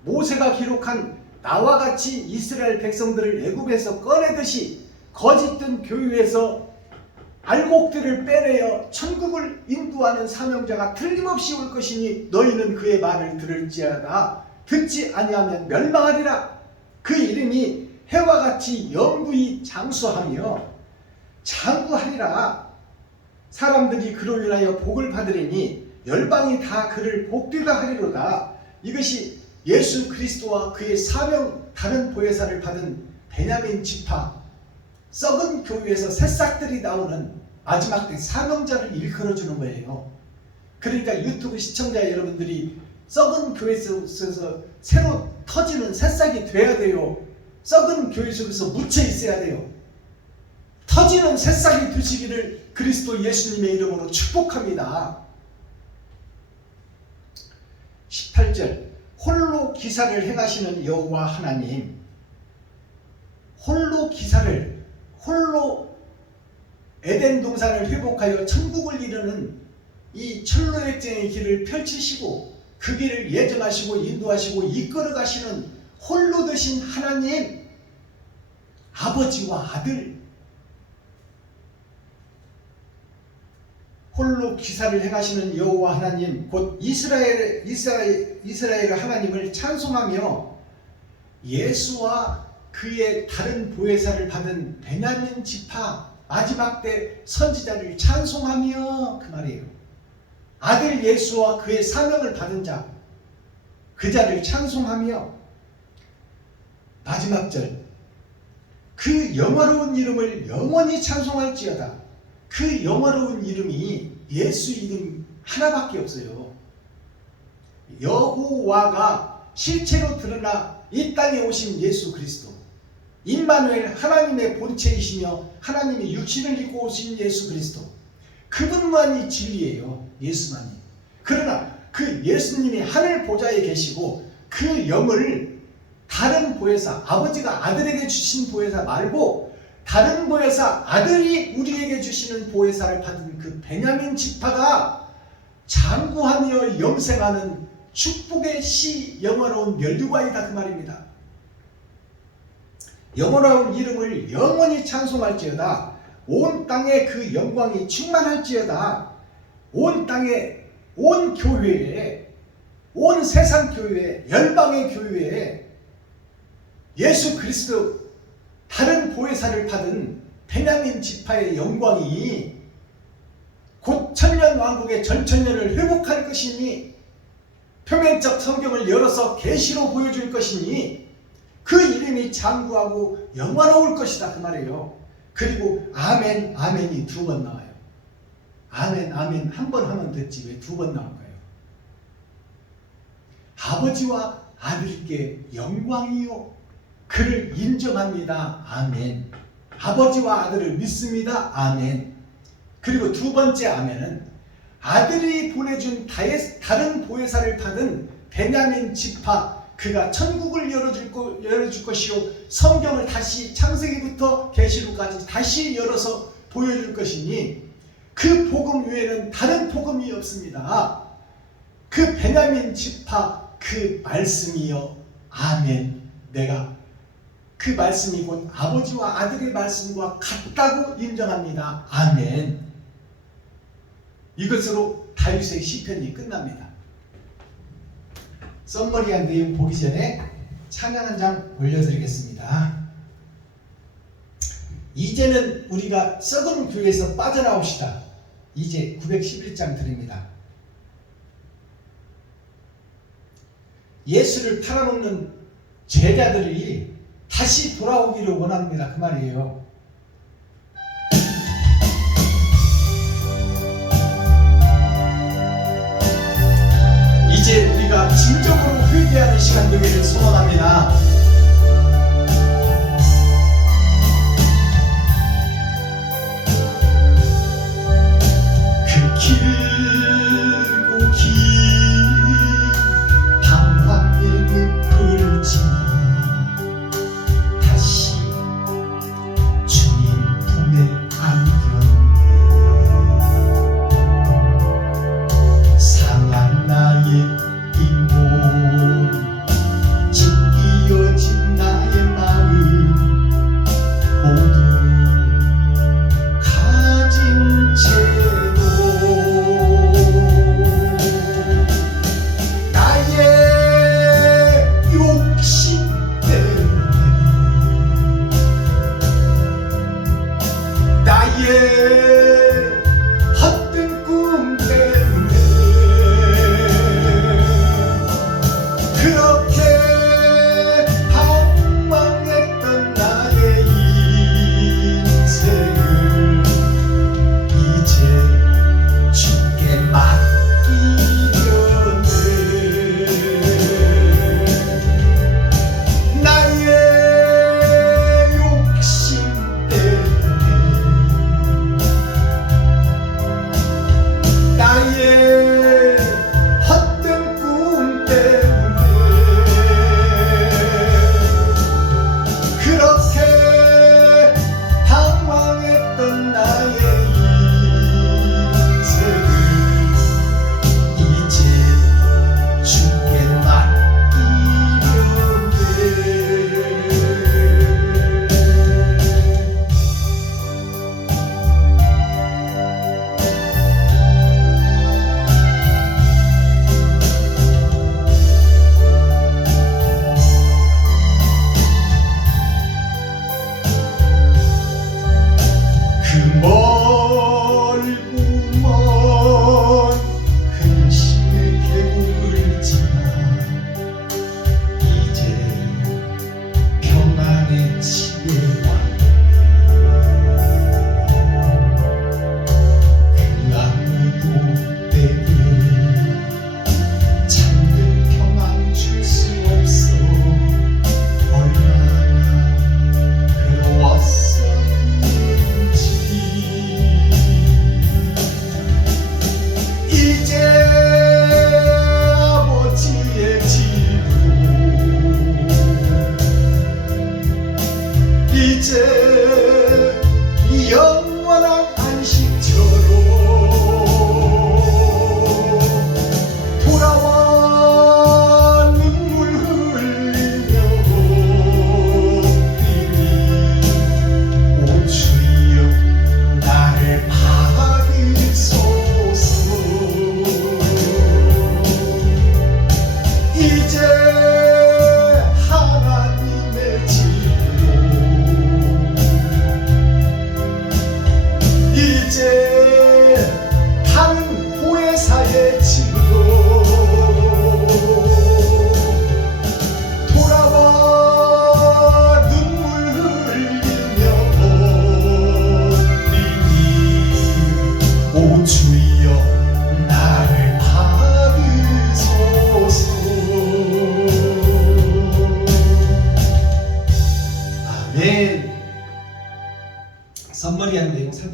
모세가 기록한 나와 같이 이스라엘 백성들을 애굽에서 꺼내듯이 거짓된 교회에서 알곡들을 빼내어 천국을 인도하는 사명자가 틀림없이 올 것이니 너희는 그의 말을 들을지어다. 듣지 아니하면 멸망하리라. 그 이름이 해와 같이 영구히 장수하며 장구하리라. 사람들이 그로 인하여 복을 받으리니 열방이 다 그를 복되다 하리로다. 이것이 예수 그리스도와 그의 사명 다른 보혜사를 받은 베냐민 지파 썩은 교회에서 새싹들이 나오는 마지막 때 사명자를 일컬어주는 거예요. 그러니까 유튜브 시청자 여러분들이 썩은 교회 속에서 새로 터지는 새싹이 돼야 돼요. 썩은 교회 속에서 묻혀 있어야 돼요. 터지는 새싹이 되시기를 그리스도 예수님의 이름으로 축복합니다. 18절 홀로 기사를 행하시는 여호와 하나님, 홀로 기사를, 홀로 에덴 동산을 회복하여 천국을 이루는 이 천로역정의 길을 펼치시고 그 길을 예정하시고 인도하시고 이끌어 가시는 홀로 되신 하나님, 아버지와 아들, 홀로 기사를 행하시는 여호와 하나님 곧 이스라엘 하나님을 찬송하며 예수와 그의 다른 보혜사를 받은 베냐민 지파 마지막 때 선지자를 찬송하며 그 말이에요. 아들 예수와 그의 사명을 받은 자, 그 자를 찬송하며 마지막 절 그 영화로운 이름을 영원히 찬송할지어다. 그 영화로운 이름이 예수 이름 하나밖에 없어요. 여호와가 실체로 드러나 이 땅에 오신 예수 그리스도, 임마누엘 하나님의 본체이시며 하나님이 육신을 입고 오신 예수 그리스도, 그분만이 진리예요. 예수만이. 그러나 그 예수님이 하늘 보좌에 계시고 그 영을 다른 보혜사, 아버지가 아들에게 주신 보혜사 말고 다른 보혜사, 아들이 우리에게 주시는 보혜사를 받은 그 베냐민 지파가 장구하며 영생하는 축복의 시 영화로운 면류관이다 그 말입니다. 영원한 이름을 영원히 찬송할지어다. 온 땅에 그 영광이 충만할지어다. 온 땅에, 온 교회에, 온 세상 교회에, 열방의 교회에 예수 그리스도 다른 보혜사를 받은 베냐민 지파의 영광이 곧 천년왕국의 전천년을 회복할 것이니 표면적 성경을 열어서 계시로 보여줄 것이니 그 이름이 장구하고 영화로울 것이다 그 말이에요. 그리고 아멘 아멘이 2번 나와요. 아멘 아멘 한 번 하면 됐지 왜 2번 나올까요? 아버지와 아들께 영광이요 그를 인정합니다. 아멘. 아버지와 아들을 믿습니다. 아멘. 그리고 2번째 아멘은 아들이 보내준 다른 보혜사를 받은 베냐민 지파 그가 천국을 열어줄 것이요 성경을 다시 창세기부터 계시록까지 다시 열어서 보여줄 것이니 그 복음 외에는 다른 복음이 없습니다. 그 베냐민 지파 그 말씀이요 아멘. 내가 그 말씀이 곧 아버지와 아들의 말씀과 같다고 인정합니다. 아멘. 이것으로 다윗의 시편이 끝납니다. 썸머리한 내용 보기 전에 찬양 한 장 올려드리겠습니다. 이제는 우리가 썩은 교회에서 빠져나옵시다. 이제 911장 드립니다. 예수를 팔아먹는 제자들이 다시 돌아오기를 원합니다. 그 말이에요. 이제 우리가 진정으로 회개하는 시간 되기를 소망합니다.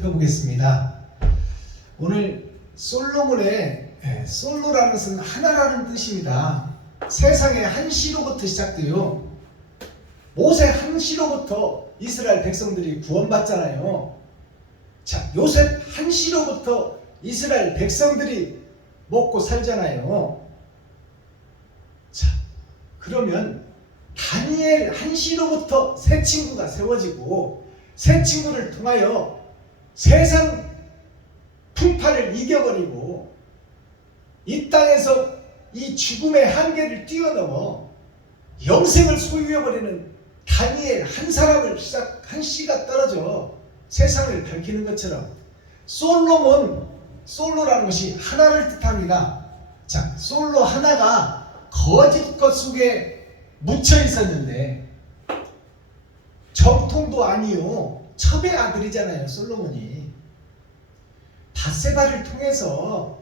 살펴보겠습니다. 오늘 솔로몬의 솔로라는 것은 하나라는 뜻입니다. 세상의 한시로부터 시작돼요. 모세 한시로부터 이스라엘 백성들이 구원받잖아요. 자, 요셉 한시로부터 이스라엘 백성들이 먹고 살잖아요. 자, 그러면 다니엘 한시로부터 새 친구가 세워지고 새 친구를 통하여 세상 풍파를 이겨버리고 이 땅에서 이 죽음의 한계를 뛰어넘어 영생을 소유해버리는 다니엘 한 사람을 한 씨가 떨어져 세상을 밝히는 것처럼 솔로라는 것이 하나를 뜻합니다. 자, 솔로 하나가 거짓 것 속에 묻혀 있었는데 정통도 아니요 첩의 아들이잖아요. 솔로몬이 밧세바를 통해서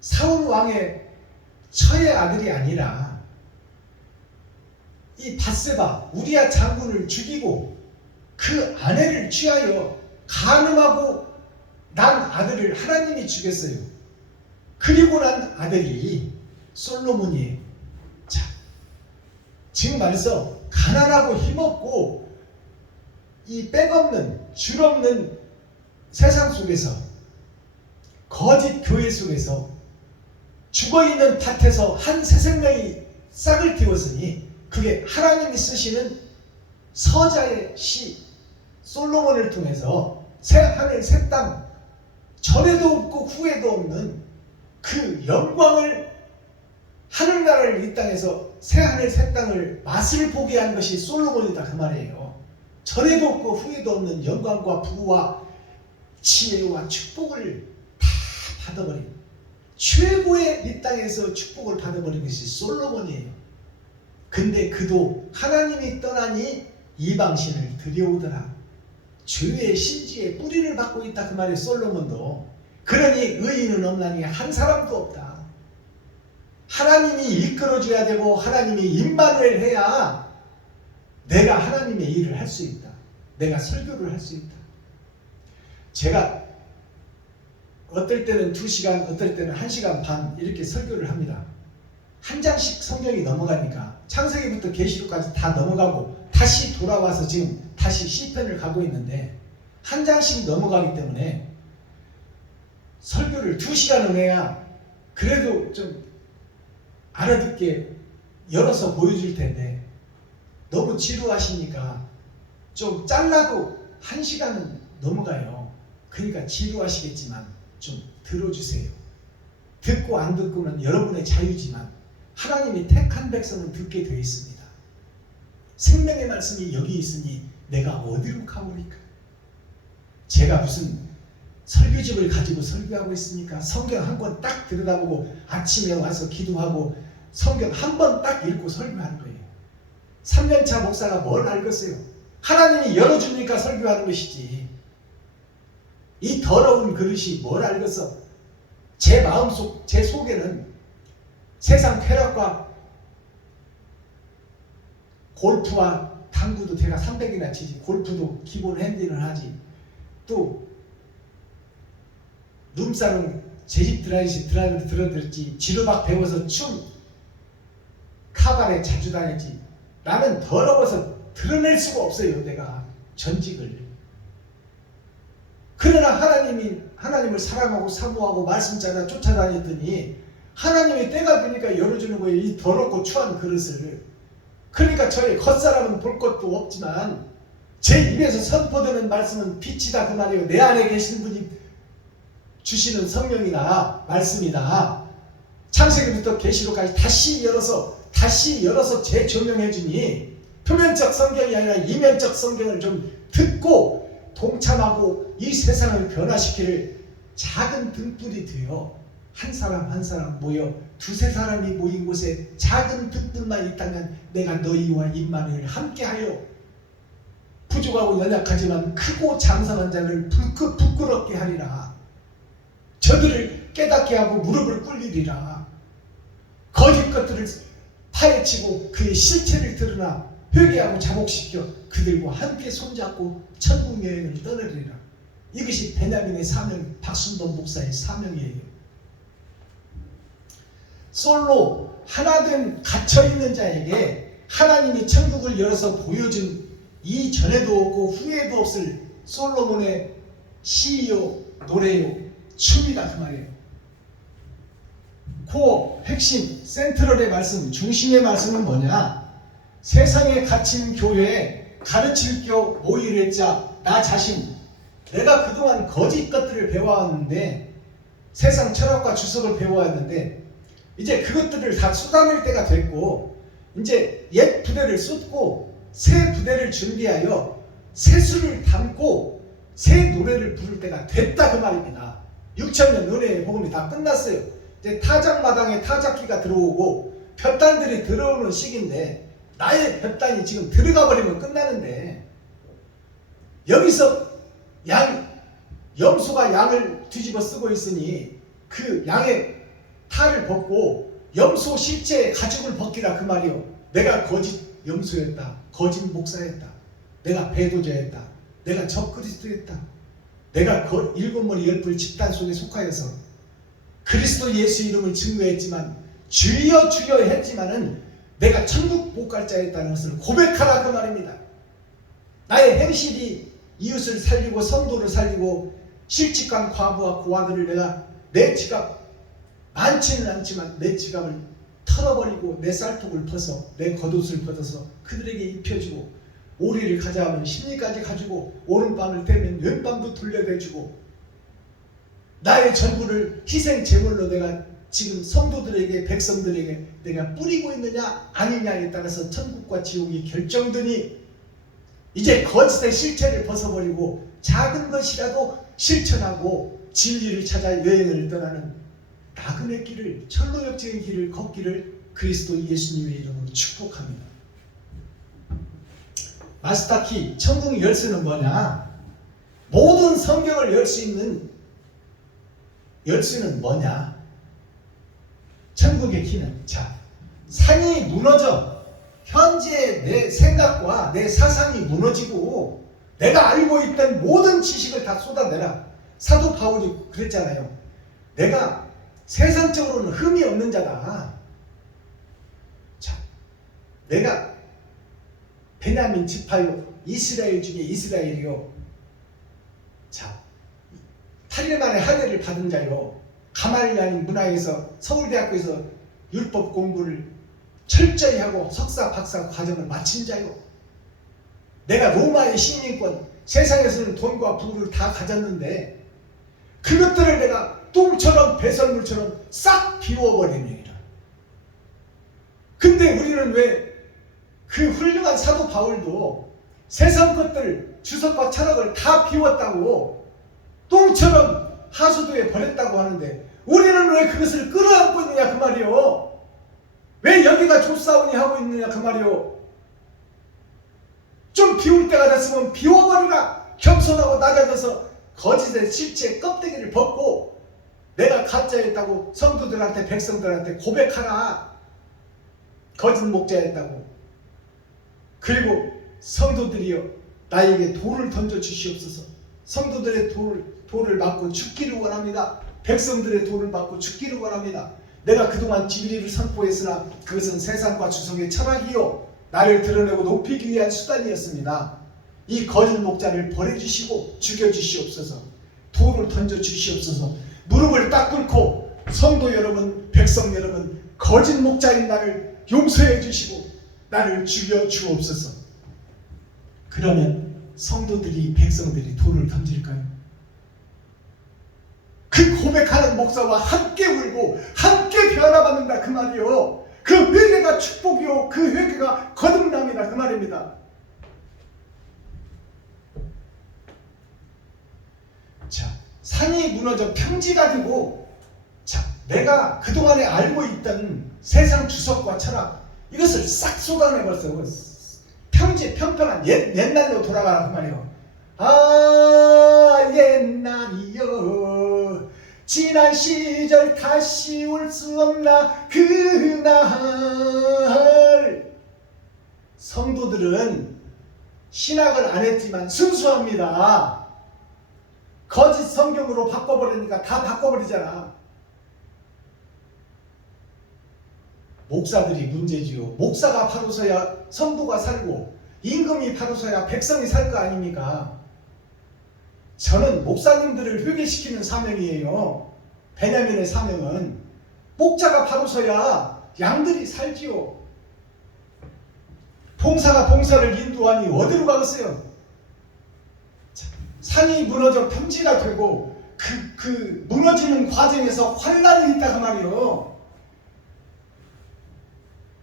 사울 왕의 처의 아들이 아니라 이 밧세바 우리아 장군을 죽이고 그 아내를 취하여 간음하고 난 아들을 하나님이 주겠어요. 그리고 난 아들이 솔로몬이에요. 자, 지금 말해서 가난하고 힘없고 이 백없는 줄없는 세상 속에서 거짓 교회 속에서 죽어있는 밭에서 한 새 생명이 싹을 틔웠으니 그게 하나님이 쓰시는 서자의 시 솔로몬을 통해서 새 하늘 새 땅 전에도 없고 후에도 없는 그 영광을 하늘나라를 이 땅에서 새 하늘 새 땅을 맛을 보게 한 것이 솔로몬이다 그 말이에요. 전에도 없고 후에도 없는 영광과 부와 지혜와 축복을 다 받아버린 최고의 이 땅에서 축복을 받아버린 것이 솔로몬이에요. 근데 그도 하나님이 떠나니 이방신을 들여오더라. 죄의 신지에 뿌리를 받고 있다 그 말이에요. 솔로몬도. 그러니 의인은 없나니 한 사람도 없다. 하나님이 이끌어줘야 되고 하나님이 임마누엘 해야 내가 하나님의 일을 할 수 있다. 내가 설교를 할 수 있다. 제가 어떨 때는 2시간 어떨 때는 1시간 반 이렇게 설교를 합니다. 한 장씩 성경이 넘어가니까 창세기부터 계시록까지 다 넘어가고 다시 돌아와서 지금 다시 시편을 가고 있는데 한 장씩 넘어가기 때문에 설교를 2시간을 해야 그래도 좀 알아듣게 열어서 보여줄 텐데 너무 지루하시니까 좀 잘라도 1시간은 넘어가요. 그러니까 지루하시겠지만 좀 들어주세요. 듣고 안 듣고는 여러분의 자유지만 하나님이 택한 백성은 듣게 되어 있습니다. 생명의 말씀이 여기 있으니 내가 어디로 가오리까? 제가 무슨 설교집을 가지고 설교하고 있으니까 성경 한 권 딱 들여다보고 아침에 와서 기도하고 성경 한 번 딱 읽고 설교하는 거예요. 3년차 목사가 뭘 알겠어요? 하나님이 열어주니까 설교하는 것이지. 이 더러운 그릇이 뭘 알겠어? 제 마음속, 제 속에는 세상 쾌락과 골프와 당구도 제가 300이나 치지, 골프도 기본 핸디는 하지, 또 룸사롱 제집 드라이브 들어들었지, 지루박 배워서 춤 카바레 자주 다녔지. 나는 더러워서 드러낼 수가 없어요. 내가 전직을. 그러나 하나님을 사랑하고 사모하고 말씀 찾아 쫓아다녔더니 하나님이 때가 되니까 열어주는 거예요. 이 더럽고 추한 그릇을. 그러니까 저희 겉사람은 볼 것도 없지만 제 입에서 선포되는 말씀은 빛이다 그 말이에요. 내 안에 계신 분이 주시는 성령이나 말씀이다. 창세기부터 계시록까지 다시 열어서 재조명해 주니 표면적 성경이 아니라 이면적 성경을 좀 듣고 동참하고 이 세상을 변화시킬 작은 등불이 되어 한 사람 한 사람 모여 두세 사람이 모인 곳에 작은 등불만 있다면 내가 너희와 임마누엘 함께하여 부족하고 연약하지만 크고 장성한 자를 부끄럽게 하리라. 저들을 깨닫게 하고 무릎을 꿇리리라. 거짓 것들을 파헤치고 그의 실체를 드러나 회개하고 자복시켜 그들과 함께 손잡고 천국 여행을 떠나리라. 이것이 베냐민의 사명, 박순돈 목사의 사명이에요. 솔로 하나된 갇혀있는 자에게 하나님이 천국을 열어서 보여준 이전에도 없고 후에도 없을 솔로몬의 시요, 노래요, 춤이다 그 말이에요. 코어, 핵심, 센트럴의 말씀, 중심의 말씀은 뭐냐? 세상에 갇힌 교회에 가르칠 겨 모이를 자, 나 자신, 내가 그동안 거짓 것들을 배워왔는데, 세상 철학과 주석을 배워왔는데, 이제 그것들을 다 쏟아낼 때가 됐고, 이제 옛 부대를 쏟고 새 부대를 준비하여 새 수를 담고 새 노래를 부를 때가 됐다 그 말입니다. 6천년 은혜의 복음이 다 끝났어요. 이제 타작마당에 타작기가 들어오고 볕단들이 들어오는 시기인데, 나의 볕단이 지금 들어가 버리면 끝나는데, 여기서 염소가 양을 뒤집어 쓰고 있으니 그 양의 탈을 벗고 염소 실제의 가죽을 벗기라 그 말이요. 내가 거짓 염소였다, 거짓 목사였다, 내가 배도자였다, 내가 적그리스도였다, 내가 일곱 머리 열불 집단 속에 속하여서 그리스도 예수 이름을 증거했지만, 주여 주여 했지만은 내가 천국 못 갈 자였다는 것을 고백하라 그 말입니다. 나의 행실이 이웃을 살리고 성도를 살리고 실직한 과부와 고아들을 내가 내 지갑, 많지는 않지만 내 지갑을 털어버리고 내 쌀통을 벗어 내 겉옷을 벗어서 그들에게 입혀주고, 오리를 가져가면 심리까지 가지고 오른밤을 대면 왼밤도 돌려대주고, 나의 전부를 희생 제물로 내가 지금 성도들에게, 백성들에게 내가 뿌리고 있느냐 아니냐에 따라서 천국과 지옥이 결정되니, 이제 거짓의 실체를 벗어버리고 작은 것이라도 실천하고 진리를 찾아 여행을 떠나는 나그네 길을, 철로역적인 길을 걷기를 그리스도 예수님의 이름으로 축복합니다. 마스터키, 천국 열쇠는 뭐냐? 모든 성경을 열 수 있는 열쇠는 뭐냐? 천국의 키는, 자, 산이 무너져 현재 내 생각과 내 사상이 무너지고 내가 알고 있던 모든 지식을 다 쏟아내라. 사도 바울이 그랬잖아요. 내가 세상적으로는 흠이 없는 자다. 자, 내가 베냐민 지파요, 이스라엘 중에 이스라엘이요, 자, 8일 만에 할례를 받은 자요, 가말리안 문화에서 서울대학교에서 율법 공부를 철저히 하고 석사 박사 과정을 마친 자요, 내가 로마의 식민권, 세상에서는 돈과 부를 다 가졌는데 그것들을 내가 똥처럼 배설물처럼 싹 비워버리니라. 근데 우리는 왜 그 훌륭한 사도 바울도 세상 것들, 주석과 철학을 다 비웠다고 똥처럼 하수도에 버렸다고 하는데, 우리는 왜 그것을 끌어안고 있느냐 그 말이요. 왜 여기가 좁사오니 하고 있느냐 그 말이요. 좀 비울 때가 됐으면 비워버리라. 겸손하고 낮아져서 거짓의 실체 껍데기를 벗고 내가 가짜였다고 성도들한테, 백성들한테 고백하라. 거짓 목자였다고. 그리고 성도들이여, 나에게 돌을 던져 주시옵소서. 성도들의 돌을 맞고 죽기를 원합니다. 백성들의 돌을 맞고 죽기를 원합니다. 내가 그동안 진리를 선포했으나 그것은 세상과 주석의 철학이요, 나를 드러내고 높이기 위한 수단이었습니다. 이 거짓 목자를 버려주시고 죽여주시옵소서. 돌을 던져주시옵소서. 무릎을 딱 꿇고 성도 여러분, 백성 여러분, 거짓 목자인 나를 용서해 주시고 나를 죽여주옵소서. 그러면 성도들이, 백성들이 돌을 던질까요? 그 고백하는 목사와 함께 울고 함께 변화받는다 그 말이요. 그 회개가 축복이요, 그 회개가 거듭남이다 그 말입니다. 자, 산이 무너져 평지가 되고, 자, 내가 그동안에 알고 있던 세상 주석과 철학, 이것을 싹 쏟아내버렸어요. 평지, 평평한 옛날로 돌아가라 그 말이에요. 아, 옛날이여, 지난 시절 다시 올 수 없나 그날. 성도들은 신학을 안 했지만 순수합니다. 거짓 성경으로 바꿔버리니까 다 바꿔버리잖아. 목사들이 문제지요. 목사가 바로서야 성도가 살고 임금이 바로서야 백성이 살 거 아닙니까? 저는 목사님들을 회개시키는 사명이에요. 베냐민의 사명은 목자가 바로서야 양들이 살지요. 봉사가 봉사를 인도하니 어디로 가겠어요? 산이 무너져 평지가 되고 그 무너지는 과정에서 환란이 있다 그 말이요.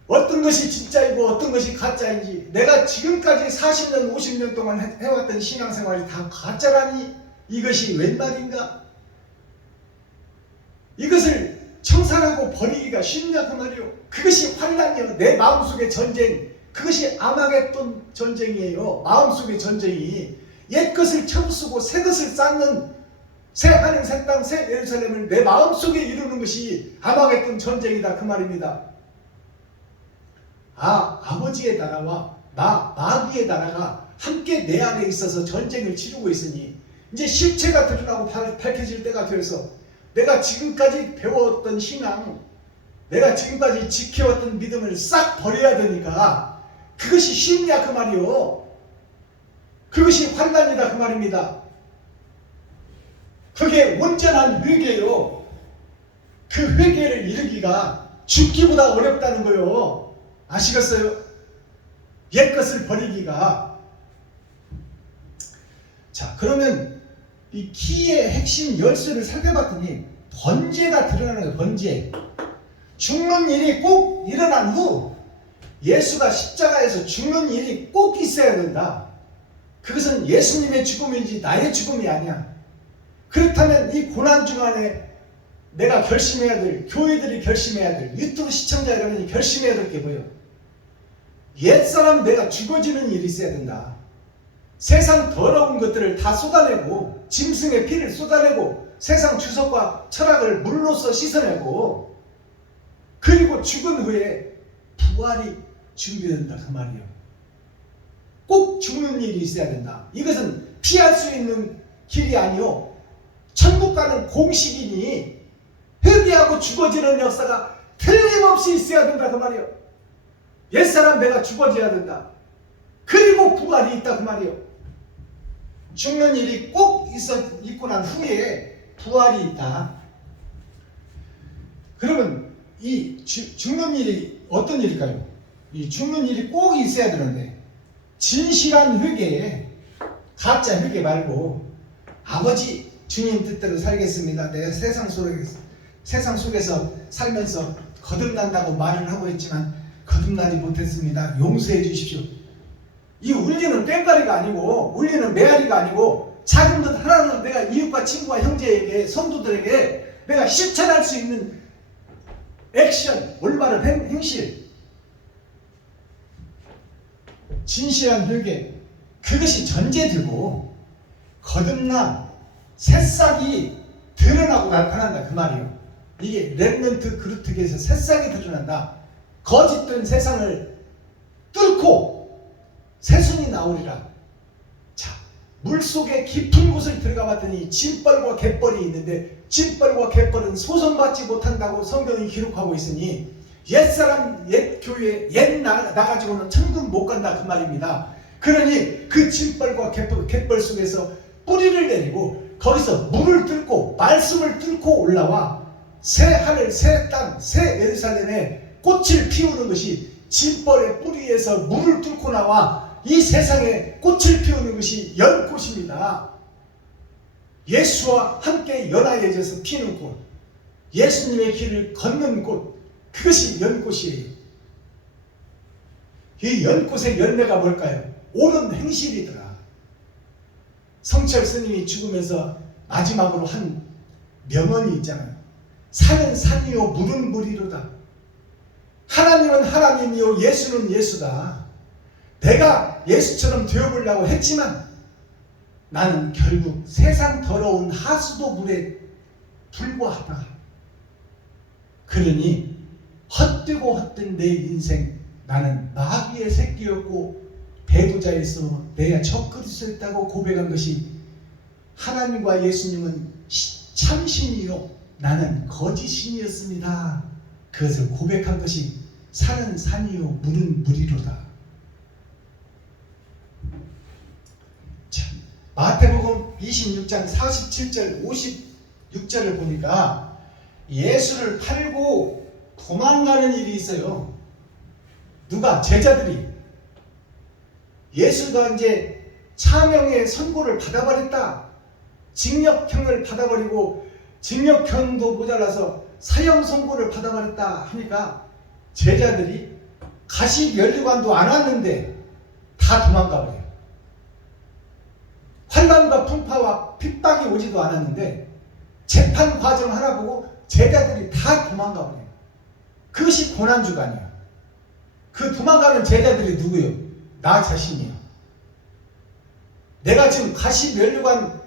어떤 것이 진짜이고 어떤 것이 가짜인지, 내가 지금까지 40년 50년 동안 해왔던 신앙생활이 다 가짜라니 이것이 웬 말인가? 이것을 청산하고 버리기가 쉽냐 그 말이요. 그것이 환란이요. 내 마음속의 전쟁, 그것이 아마겟돈 전쟁이에요. 마음속의 전쟁이 옛 것을 쳐부수고 새 것을 쌓는 새 하늘 새 땅 새 예루살렘을 내 마음속에 이루는 것이 아마겟돈 전쟁이다 그 말입니다. 아버지의 나라와 마귀의 나라가 함께 내 안에 있어서 전쟁을 치르고 있으니 이제 실체가 드러나고 밝혀질 때가 되어서 내가 지금까지 배워왔던 신앙, 내가 지금까지 지켜왔던 믿음을 싹 버려야 되니까 그것이 쉽냐 그 말이요. 그것이 환난이다 그 말입니다. 그게 온전한 회개요. 그 회개를 이루기가 죽기보다 어렵다는 거요. 아시겠어요? 옛 것을 버리기가. 자, 그러면 이 키의 핵심 열쇠를 살펴봤더니 번제가 드러나는 거예요. 번제. 죽는 일이 꼭 일어난 후 예수가 십자가에서 죽는 일이 꼭 있어야 된다. 그것은 예수님의 죽음인지 나의 죽음이 아니야. 그렇다면 이 고난 중간에 내가 결심해야 될, 교회들이 결심해야 될, 유튜브 시청자 여러분이 결심해야 될 게 뭐예요? 옛사람 내가 죽어지는 일이 있어야 된다. 세상 더러운 것들을 다 쏟아내고 짐승의 피를 쏟아내고 세상 주석과 철학을 물로써 씻어내고 그리고 죽은 후에 부활이 준비된다 그 말이에요. 꼭 죽는 일이 있어야 된다. 이것은 피할 수 있는 길이 아니요 천국 가는 공식이니 회개하고 죽어지는 역사가 틀림없이 있어야 된다 그 말이에요. 옛사람 내가 죽어져야 된다. 그리고 부활이 있다 그 말이에요. 죽는 일이 꼭 있고 난 후에 부활이 있다. 그러면 이 죽는 일이 어떤 일일까요? 이 죽는 일이 꼭 있어야 되는데 진실한 회개에 가짜 회개 말고 아버지 주님 뜻대로 살겠습니다. 내가 세상 속에서 살면서 거듭난다고 말을 하고 있지만 거듭나지 못했습니다. 용서해 주십시오. 이 울리는 꽹과리가 아니고 울리는 메아리가 아니고 작은 것 하나는 내가 이웃과 친구와 형제에게 성도들에게 내가 실천할 수 있는 액션, 올바른 행실, 진실한 회개, 그것이 전제되고 거듭남, 새싹이 드러나고 나타난다 그 말이에요. 이게 렘넌트 그루트기에서 새싹이 드러난다. 거짓된 세상을 뚫고 새순이 나오리라. 자, 물속에 깊은 곳을 들어가 봤더니 짐벌과 갯벌이 있는데 짐벌과 갯벌은 소송받지 못한다고 성경이 기록하고 있으니 옛사람, 옛교회, 옛 나가지고는 천국 못 간다 그 말입니다. 그러니 그 짐벌과 갯벌 속에서 뿌리를 내리고 거기서 물을 뚫고 말씀을 뚫고 올라와 새 하늘, 새 땅, 새 예루살렘에 꽃을 피우는 것이 짐벌의 뿌리에서 물을 뚫고 나와 이 세상에 꽃을 피우는 것이 연꽃입니다. 예수와 함께 연하여져서 피는 꽃, 예수님의 길을 걷는 꽃, 그것이 연꽃이에요. 이 연꽃의 열매가 뭘까요? 옳은 행실이더라. 성철 스님이 죽으면서 마지막으로 한 명언이 있잖아요. 산은 산이요 물은 물이로다. 하나님은 하나님이요 예수는 예수다. 내가 예수처럼 되어보려고 했지만 나는 결국 세상 더러운 하수도 물에 불과하다. 그러니 헛되고 헛된 내 인생, 나는 마귀의 새끼였고 배부자에서 내가 적그리스도였다고 고백한 것이 하나님과 예수님은 참신이요 나는 거짓신이었습니다. 그것을 고백한 것이 산은 산이요 물은 물이로다. 자, 마태복음 26장 47절 56절을 보니까 예수를 팔고 도망가는 일이 있어요. 누가? 제자들이. 예수가 이제 차명의 선고를 받아버렸다. 징역형을 받아버리고 징역형도 모자라서 사형 선고를 받아버렸다 하니까 제자들이 가시 면류관도 안 왔는데 다 도망가버려요. 환난과 풍파와 핍박이 오지도 않았는데 재판 과정 하나 보고 제자들이 다 도망가버려요. 그것이 고난주간이에요. 그 도망가는 제자들이 누구예요? 나 자신이에요. 내가 지금 가시 면류관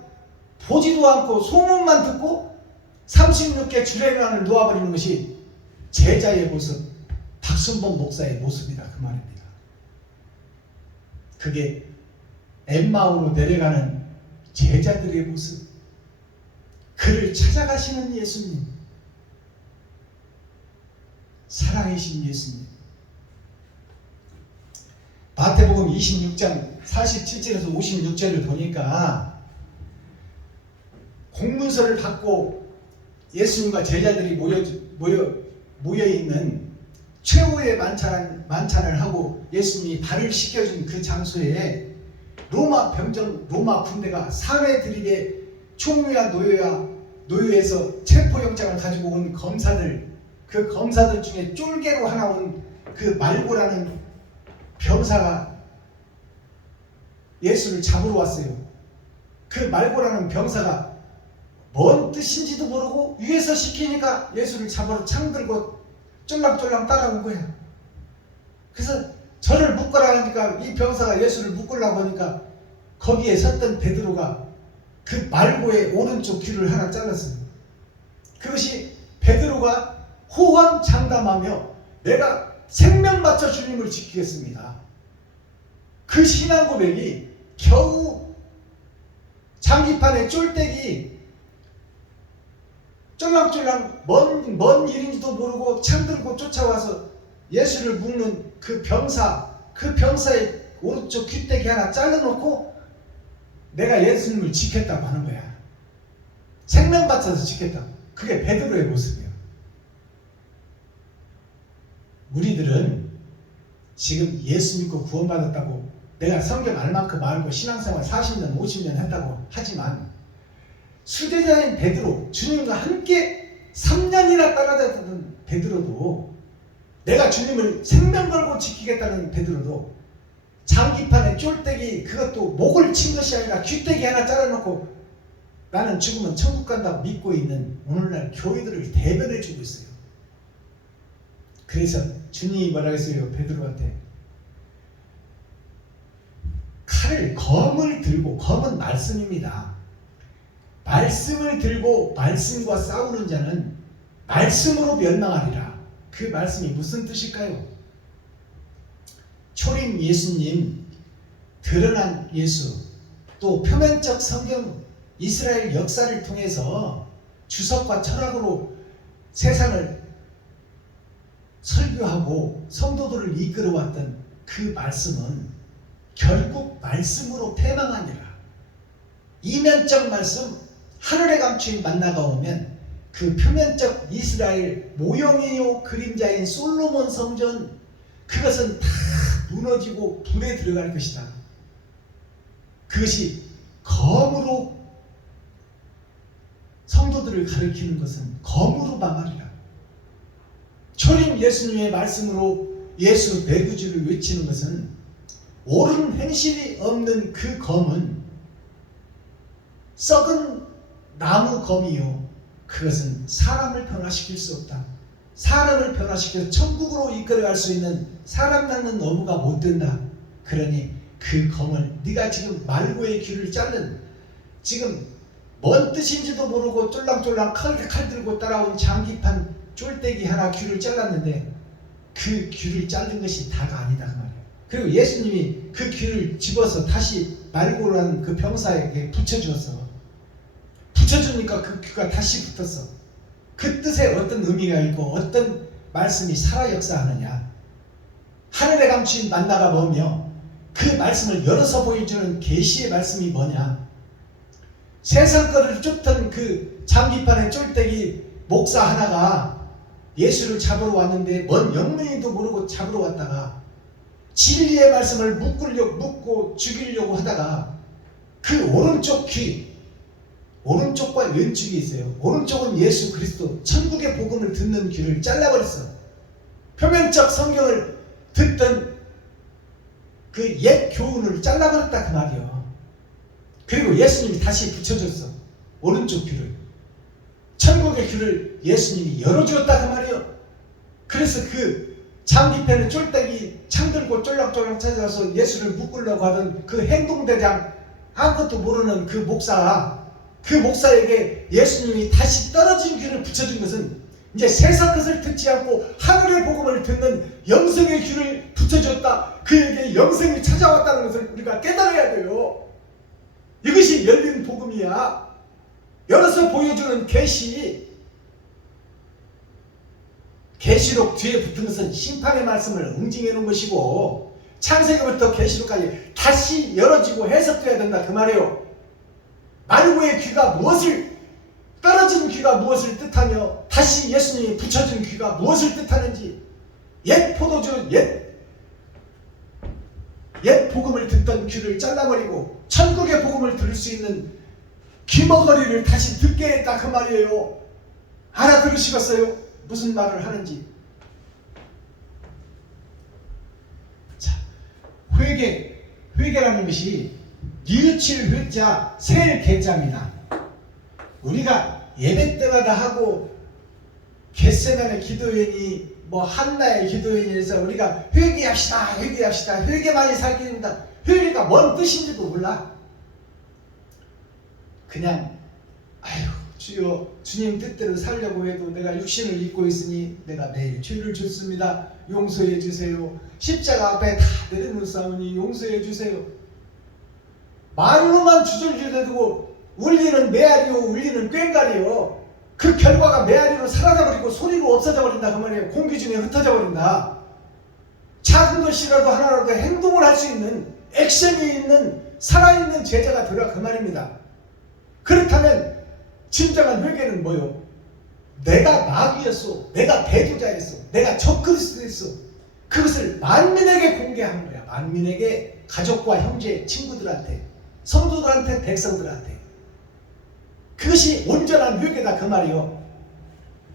보지도 않고 소문만 듣고 36개 주례관을 놓아버리는 것이 제자의 모습, 박순범 목사의 모습이다 그 말입니다. 그게 엠마오로 내려가는 제자들의 모습, 그를 찾아가시는 예수님, 사랑이신 예수님. 마태복음 26장 47절에서 56절을 보니까 공문서를 받고 예수님과 제자들이 모여 있는 최후의 만찬을 하고 예수님이 발을 씻겨준 그 장소에 로마 군대가 사회 드립에 총무야 노예에서 체포영장을 가지고 온 검사들, 그 검사들 중에 쫄개로 하나 온 그 말고라는 병사가 예수를 잡으러 왔어요. 그 말고라는 병사가 뭔 뜻인지도 모르고 위에서 시키니까 예수를 잡으러 창 들고 쫄랑쫄랑 따라온 거야. 그래서 저를 묶으라 하니까 이 병사가 예수를 묶으려고 하니까 거기에 섰던 베드로가 그 말고의 오른쪽 귀를 하나 잘랐어요. 그것이 베드로가 호언장담하며 내가 생명 바쳐 주님을 지키겠습니다. 그 신앙 고백이 겨우 장기판의 쫄대기 쫄랑쫄랑 뭔 일인지도 모르고 창 들고 쫓아와서 예수를 묶는 그 병사의 오른쪽 귀때기 하나 잘라놓고 내가 예수님을 지켰다고 하는 거야. 생명 바쳐서 지켰다고. 그게 베드로의 모습이에요. 우리들은 지금 예수 믿고 구원받았다고 내가 성경 알만큼 알고 신앙생활 40년 50년 했다고 하지만 수제자인 베드로, 주님과 함께 3년이나 따라다녔던 베드로도, 내가 주님을 생명 걸고 지키겠다는 베드로도 장기판에 쫄대기 그것도 목을 친 것이 아니라 귀때기 하나 잘라놓고 나는 죽으면 천국 간다고 믿고 있는 오늘날 교회들을 대변해 주고 있어요. 그래서 주님이 뭐라고 했어요? 베드로한테 검을 들고, 검은 말씀입니다. 말씀을 들고 말씀과 싸우는 자는 말씀으로 멸망하리라. 그 말씀이 무슨 뜻일까요? 초림 예수님, 드러난 예수, 또 표면적 성경 이스라엘 역사를 통해서 주석과 철학으로 세상을 설교하고 성도들을 이끌어왔던 그 말씀은 결국 말씀으로 패망하니라. 이면적 말씀, 하늘에 감추인 만나가 오면 그 표면적 이스라엘 모형이요 그림자인 솔로몬 성전, 그것은 다 무너지고 불에 들어갈 것이다. 그것이 검으로 성도들을 가리키는 것은 검으로 망하리라. 초림 예수님의 말씀으로 예수 매구주를 외치는 것은 옳은 행실이 없는 그 검은 썩은 나무 검이요, 그것은 사람을 변화시킬 수 없다. 사람을 변화시켜서 천국으로 이끌어갈 수 있는 사람 낳는 어부가 못 된다. 그러니 그 검을 네가 지금 말고의 귀를 자른, 지금 뭔 뜻인지도 모르고 쫄랑쫄랑 칼 들고 따라온 장기판 쫄대기 하나 귀를 잘랐는데 그 귀를 자른 것이 다가 아니다 그 말이에요. 그리고 예수님이 그 귀를 집어서 다시 말고라는 그 병사에게 붙여주었어. 붙여주니까 그 귀가 다시 붙었어. 그 뜻에 어떤 의미가 있고 어떤 말씀이 살아 역사하느냐. 하늘에 감추인 만나가 뭐며 그 말씀을 열어서 보여주는 계시의 말씀이 뭐냐. 세상 거를 쫓던 그 장기판의 쫄대기 목사 하나가 예수를 잡으러 왔는데 뭔 영문인도 모르고 잡으러 왔다가 진리의 말씀을 묻고 죽이려고 하다가 그 오른쪽 귀, 오른쪽과 왼쪽이 있어요. 오른쪽은 예수 그리스도 천국의 복음을 듣는 귀를 잘라버렸어. 표면적 성경을 듣던 그 옛 교훈을 잘라버렸다 그 말이요. 그리고 예수님이 다시 붙여줬어. 오른쪽 귀를. 천국의 귀를 예수님이 열어주었다 그 말이요. 그래서 그 장기패는 쫄딱이 창 들고 쫄락쫄락 찾아서 예수를 묶으려고 하던 그 행동대장, 아무것도 모르는 그 목사에게 예수님이 다시 떨어진 귀를 붙여준 것은 이제 세상 것을 듣지 않고 하늘의 복음을 듣는 영성의 귀를 붙여줬다. 그에게 영생이 찾아왔다는 것을 우리가 깨달아야 돼요. 이것이 열린 복음이야. 열어서 보여주는 계시록 뒤에 붙은 것은 심판의 말씀을 응징해 놓은 것이고 창세기부터 계시록까지 다시 열어지고 해석돼야 된다 그 말이에요. 말구의 귀가 무엇을, 떨어진 귀가 무엇을 뜻하며 다시 예수님이 붙여준 귀가 무엇을 뜻하는지, 옛 포도주 옛 복음을 듣던 귀를 잘라버리고 천국의 복음을 들을 수 있는 귀머거리를 다시 듣게 했다 그 말이에요. 알아들으시겠어요? 무슨 말을 하는지. 자, 회개라는 것이 뉘우칠 회자 셀 개자입니다. 우리가 예배 때마다 하고 겟세마네 기도회니 뭐 한나의 기도회니에서 우리가 회개합시다 회개만이 살 길입니다. 회개가 뭔 뜻인지도 몰라. 그냥 아유 주여 주님 뜻대로 살려고 해도 내가 육신을 입고 있으니 내가 매일 죄를 짓습니다. 용서해 주세요. 십자가 앞에 다 내려놓사오니 용서해 주세요. 말로만 주절주절대고 울리는 메아리요 울리는 꽹과리요. 그 결과가 메아리로 사라져버리고 소리로 없어져버린다 그 말이에요. 공기 중에 흩어져버린다. 작은 것이라도 하나라도 행동을 할 수 있는 액션이 있는 살아있는 제자가 되라 그 말입니다. 그렇다면 진정한 회개는 뭐요? 내가 마귀였어, 내가 배도자였어, 내가 적그리스도였어. 그것을 만민에게 공개하는 거야. 만민에게, 가족과 형제, 친구들한테, 성도들한테, 백성들한테. 그것이 온전한 회개다 그 말이요.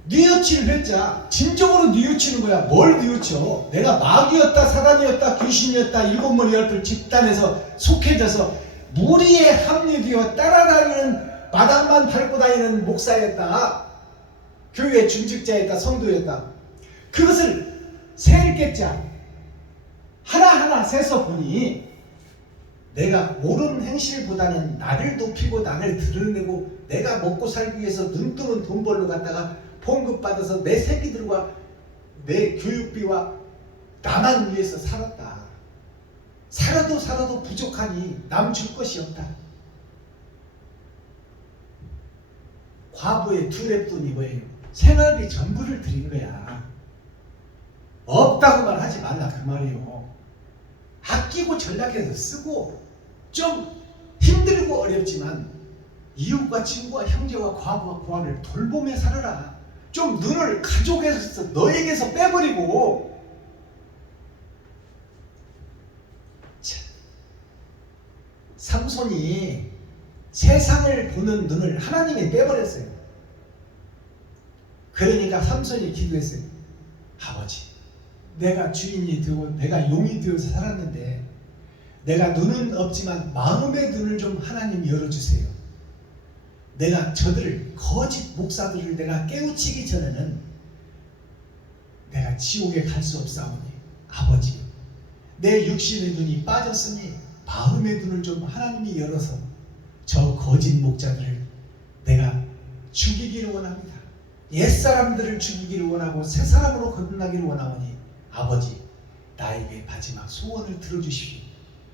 뉘우칠 회자, 진정으로 뉘우치는 거야. 뭘 뉘우쳐? 내가 마귀였다, 사단이었다, 귀신이었다, 일곱머리 열둘 집단에서 속해져서 무리에 합류되어 따라다니는, 마당만 밟고 다니는 목사였다, 교회 중직자였다, 성도였다. 그것을 셀 개자 하나하나 세서 보니 내가 옳은 행실보다는 나를 높이고 나를 드러내고 내가 먹고 살기 위해서 눈뜨는 돈 벌러 갔다가 봉급 받아서 내 새끼들과 내 교육비와 나만 위해서 살았다. 살아도 부족하니 남 줄 것이 없다. 과부의 두랩돈이 뭐예요? 생활비 전부를 드린 거야. 없다고만 하지 말라 그 말이에요. 아끼고 전략해서 쓰고 좀 힘들고 어렵지만 이웃과 친구와 형제와 과부와 고아를 돌보며 살아라. 좀 눈을 가족에서 너에게서 빼버리고. 자, 삼손이 세상을 보는 눈을 하나님이 빼버렸어요. 그러니까 삼손이 기도했어요. 아버지, 내가 주인이 되고 내가 용이 되어서 살았는데 내가 눈은 없지만 마음의 눈을 좀 하나님 열어주세요. 내가 저들을, 거짓 목사들을 내가 깨우치기 전에는 내가 지옥에 갈 수 없사오니 아버지, 내 육신의 눈이 빠졌으니 마음의 눈을 좀 하나님이 열어서 저 거짓 목자들을 내가 죽이기를 원합니다. 옛사람들을 죽이기를 원하고 새사람으로 거듭나기를 원하오니 아버지, 나에게 마지막 소원을 들어주십시오.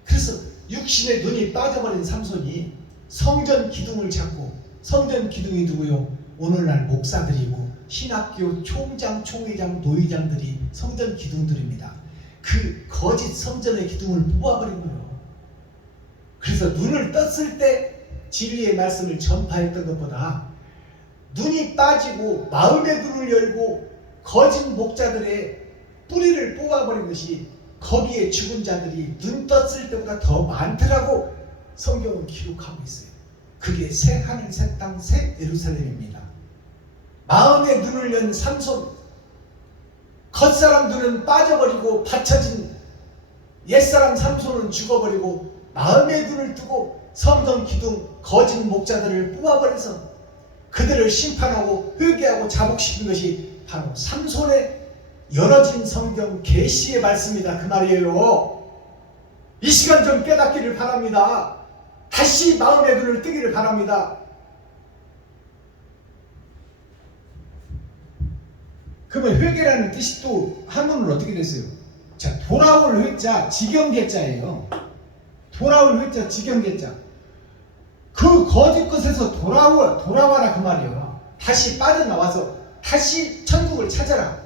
그래서 육신의 눈이 빠져버린 삼손이 성전 기둥을 잡고 성전 기둥이 누구요? 오늘날 목사들이고 신학교 총장, 총회장, 노회장들이 성전 기둥들입니다. 그 거짓 성전의 기둥을 뽑아버린 거예요. 그래서 눈을 떴을 때 진리의 말씀을 전파했던 것보다 눈이 빠지고 마음의 눈을 열고 거짓 목자들의 뿌리를 뽑아버린 것이 거기에 죽은 자들이 눈 떴을 때보다 더 많더라고 성경은 기록하고 있어요. 그게 새 하늘 새 땅 새 예루살렘입니다. 마음의 눈을 연 삼손, 겉사람 눈은 빠져버리고 받쳐진 옛사람 삼손은 죽어버리고 마음의 눈을 뜨고 성전 기둥 거짓 목자들을 뽑아버려서 그들을 심판하고 회개하고 자복시킨 것이 바로 삼손의 열어진 성경 계시의 말씀이다 그 말이에요. 이 시간 좀 깨닫기를 바랍니다. 다시 마음의 눈을 뜨기를 바랍니다. 그러면 회개라는 뜻이 또 한문으로 어떻게 됐어요? 자, 돌아올 회자 지경계자예요. 돌아올 회자 지경계자. 그 거짓 것에서 돌아와라 그 말이에요. 다시 빠져나와서 다시 천국을 찾아라.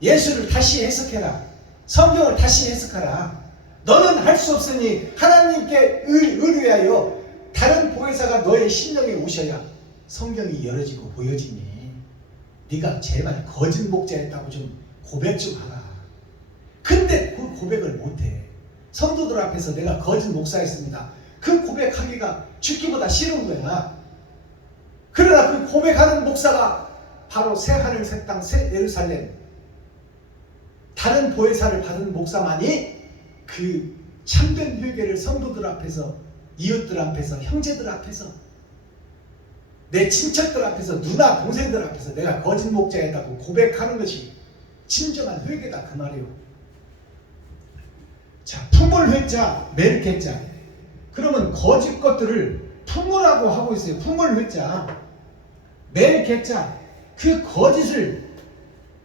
예수를 다시 해석해라. 성경을 다시 해석하라. 너는 할 수 없으니 하나님께 의뢰하여 다른 보혜사가 너의 심령에 오셔야 성경이 열어지고 보여지니 네가 제발 거짓 목자였다고 좀 고백 좀 하라. 근데 그 고백을 못해. 성도들 앞에서 내가 거짓 목사였습니다. 그 고백하기가 죽기보다 싫은 거야. 그러나 그 고백하는 목사가 바로 새 하늘 새 땅 새 예루살렘, 다른 보혜사를 받은 목사만이 그 참된 회개를 성도들 앞에서, 이웃들 앞에서, 형제들 앞에서, 내 친척들 앞에서, 누나 동생들 앞에서 내가 거짓 목자였다고 고백하는 것이 진정한 회개다 그 말이에요. 자, 품을 회자, 멜개자. 그러면 거짓 것들을 품으라고 하고 있어요. 품을 회자, 멜개자. 그 거짓을,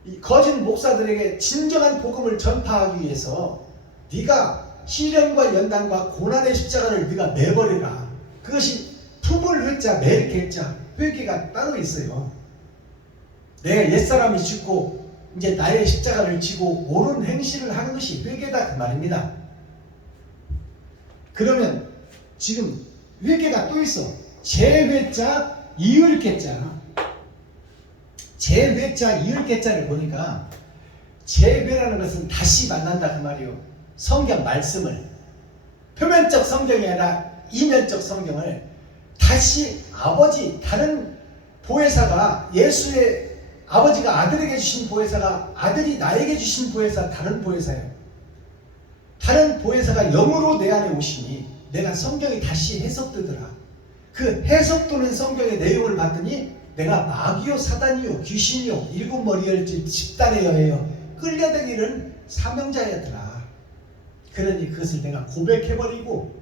이 거짓 목사들에게 진정한 복음을 전파하기 위해서 네가 시련과 연단과 고난의 십자가를 네가 내버려라. 그것이 품을 회자, 멜개자, 회개가 따로 있어요. 내가 옛사람이 죽고 이제 나의 십자가를 지고 옳은 행실을 하는 것이 회개다 그 말입니다. 그러면 지금 회개가 또 있어. 재회자, 이을개자. 재회자, 이을개자를 보니까 재회라는 것은 다시 만난다 그 말이요. 성경 말씀을, 표면적 성경이 아니라 이면적 성경을 다시 아버지, 다른 보혜사가, 예수의 아버지가 아들에게 주신 보혜사가 아들이 나에게 주신 보혜사, 다른 보혜사예요. 다른 보혜사가 영으로 내 안에 오시니 내가 성경이 다시 해석되더라. 그 해석되는 성경의 내용을 봤더니 내가 마귀요 사단이요 귀신이요 일곱 머리열지 집단의 여예요 끌려다니는 사명자였더라. 그러니 그것을 내가 고백해버리고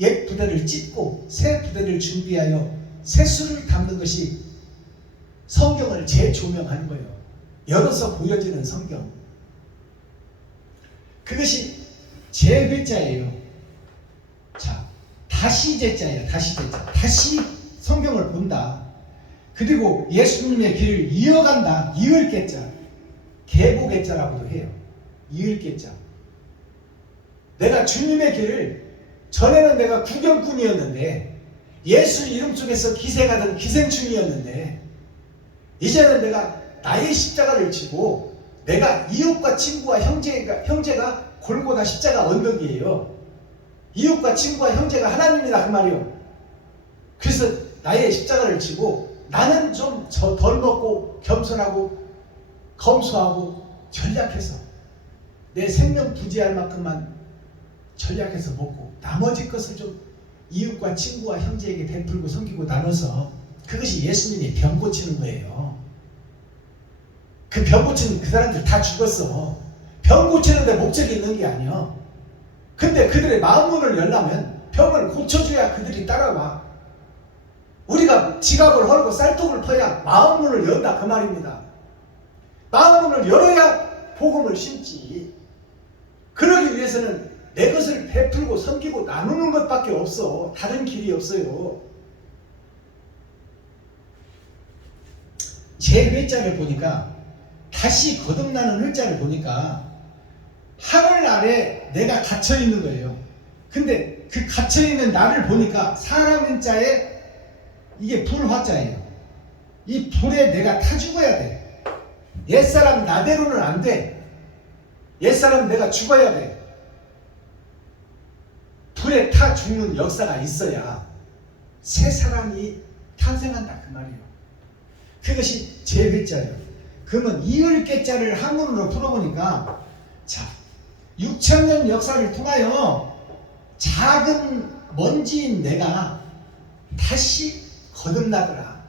옛 부대를 찢고 새 부대를 준비하여 새 수를 담는 것이 성경을 재조명하는 거예요. 열어서 보여지는 성경. 그것이 재회자예요. 자, 다시 제자예요. 다시 제자. 다시 성경을 본다. 그리고 예수님의 길을 이어간다. 이을개자. 계보개자라고도 해요. 이을개자. 내가 주님의 길을, 전에는 내가 구경꾼이었는데 예수 이름 속에서 기생하던 기생충이었는데 이제는 내가 나의 십자가를 지고 내가 이웃과 친구와 형제가 골고다 십자가 언덕이에요. 이웃과 친구와 형제가 하나님이다 그 말이에요. 그래서 나의 십자가를 지고 나는 좀 덜 먹고 겸손하고 검소하고 전략해서 내 생명 부지할 만큼만 전략해서 먹고 나머지 것을 좀 이웃과 친구와 형제에게 베풀고 섬기고 나눠서, 그것이 예수님이 병 고치는 거예요. 그 병 고치는 그 사람들 다 죽었어. 병 고치는데 목적이 있는 게 아니야. 근데 그들의 마음문을 열려면 병을 고쳐줘야 그들이 따라와. 우리가 지갑을 헐고 쌀떡을 퍼야 마음문을 연다 그 말입니다. 마음문을 열어야 복음을 심지. 그러기 위해서는 내 것을 베풀고 섬기고 나누는 것밖에 없어. 다른 길이 없어요. 제 회자를 보니까, 다시 거듭나는 회자를 보니까 하늘 아래 내가 갇혀 있는 거예요. 근데 그 갇혀 있는 나를 보니까 사람 인자에 이게 불화자예요. 이 불에 내가 타 죽어야 돼. 옛사람 나대로는 안 돼. 옛사람 내가 죽어야 돼. 불에 타 죽는 역사가 있어야 새 사람이 탄생한다 그 말이에요. 그것이 제 회자예요. 그러면 이을계자를 한문으로 풀어보니까, 자, 6천년 역사를 통하여 작은 먼지인 내가 다시 거듭나더라.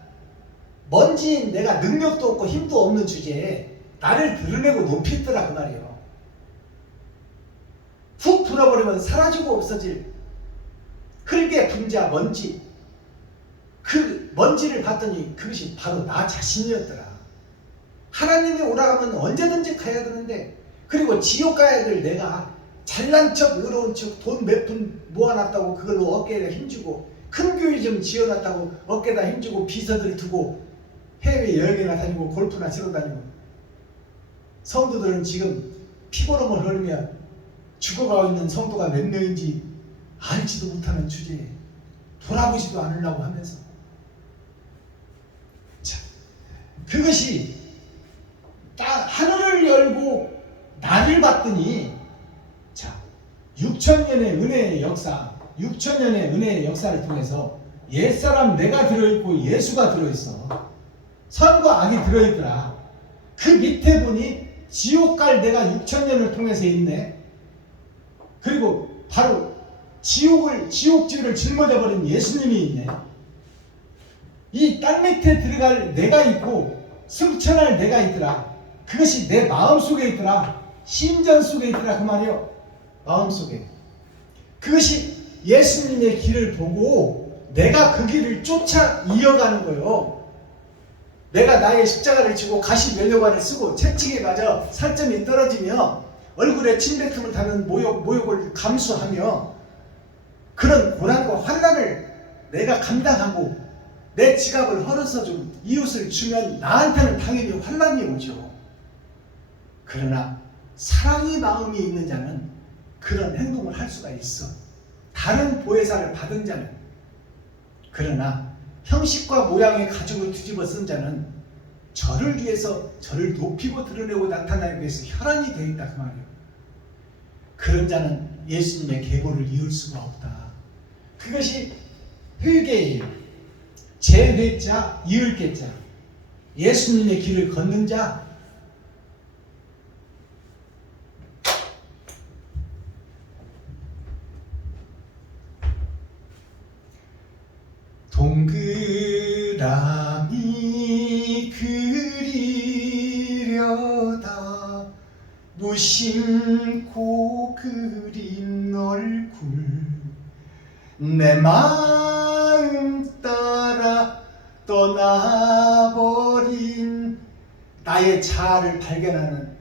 먼지인 내가 능력도 없고 힘도 없는 주제에 나를 드러내고 높였더라 그 말이에요. 훅 불어버리면 사라지고 없어질 흙의 분자 먼지, 그 먼지를 봤더니 그것이 바로 나 자신이었더라. 하나님이 오라 하면 언제든지 가야 되는데, 그리고 지옥 가야 될 내가 잘난 척 의로운 척 돈 몇 푼 모아놨다고 그걸로 어깨에다 힘주고, 큰 교회 좀 지어놨다고 어깨에다 힘주고 비서들이 두고 해외 여행이나 다니고 골프나 치러 다니고, 성도들은 지금 피고름을 흘리며 죽어가고 있는 성도가 몇 명인지 알지도 못하는 주제에 돌아보지도 않으려고 하면서, 자, 그것이 하늘을 열고 나를 봤더니, 자, 6천년의 은혜의 역사, 6천년의 은혜의 역사를 통해서 옛사람 내가 들어있고 예수가 들어있어. 선과 악이 들어있더라. 그 밑에 보니 지옥 갈 내가 6천년을 통해서 있네. 그리고 바로 지옥지를 짊어져 버린 예수님이 있네. 이 땅 밑에 들어갈 내가 있고 승천할 내가 있더라. 그것이 내 마음속에 있더라. 심전 속에 있더라 그 말이요. 마음속에. 그것이 예수님의 길을 보고 내가 그 길을 쫓아 이어가는 거예요. 내가 나의 십자가를 지고 가시 면류관을 쓰고 채찍에 맞아 살점이 떨어지며 얼굴에 침뱉음을 타는 모욕을 감수하며 그런 고난과 환난을 내가 감당하고 내 지갑을 헐어서 좀 이웃을 주면 나한테는 당연히 환난이 오죠. 그러나 사랑의 마음이 있는 자는 그런 행동을 할 수가 있어. 다른 보혜사를 받은 자는. 그러나 형식과 모양의 가죽을 뒤집어 쓴 자는 저를 위해서 저를 높이고 드러내고 나타나기 위해서 혈안이 되어 있다 그 말이에요. 그런 자는 예수님의 계보를 이을 수가 없다. 그것이 회개예요. 제회자, 이을계자. 예수님의 길을 걷는 자. 동그라미 그리려다 무심코 그린 얼굴 내 마음 따라 떠나버린 나의 자아를 발견하는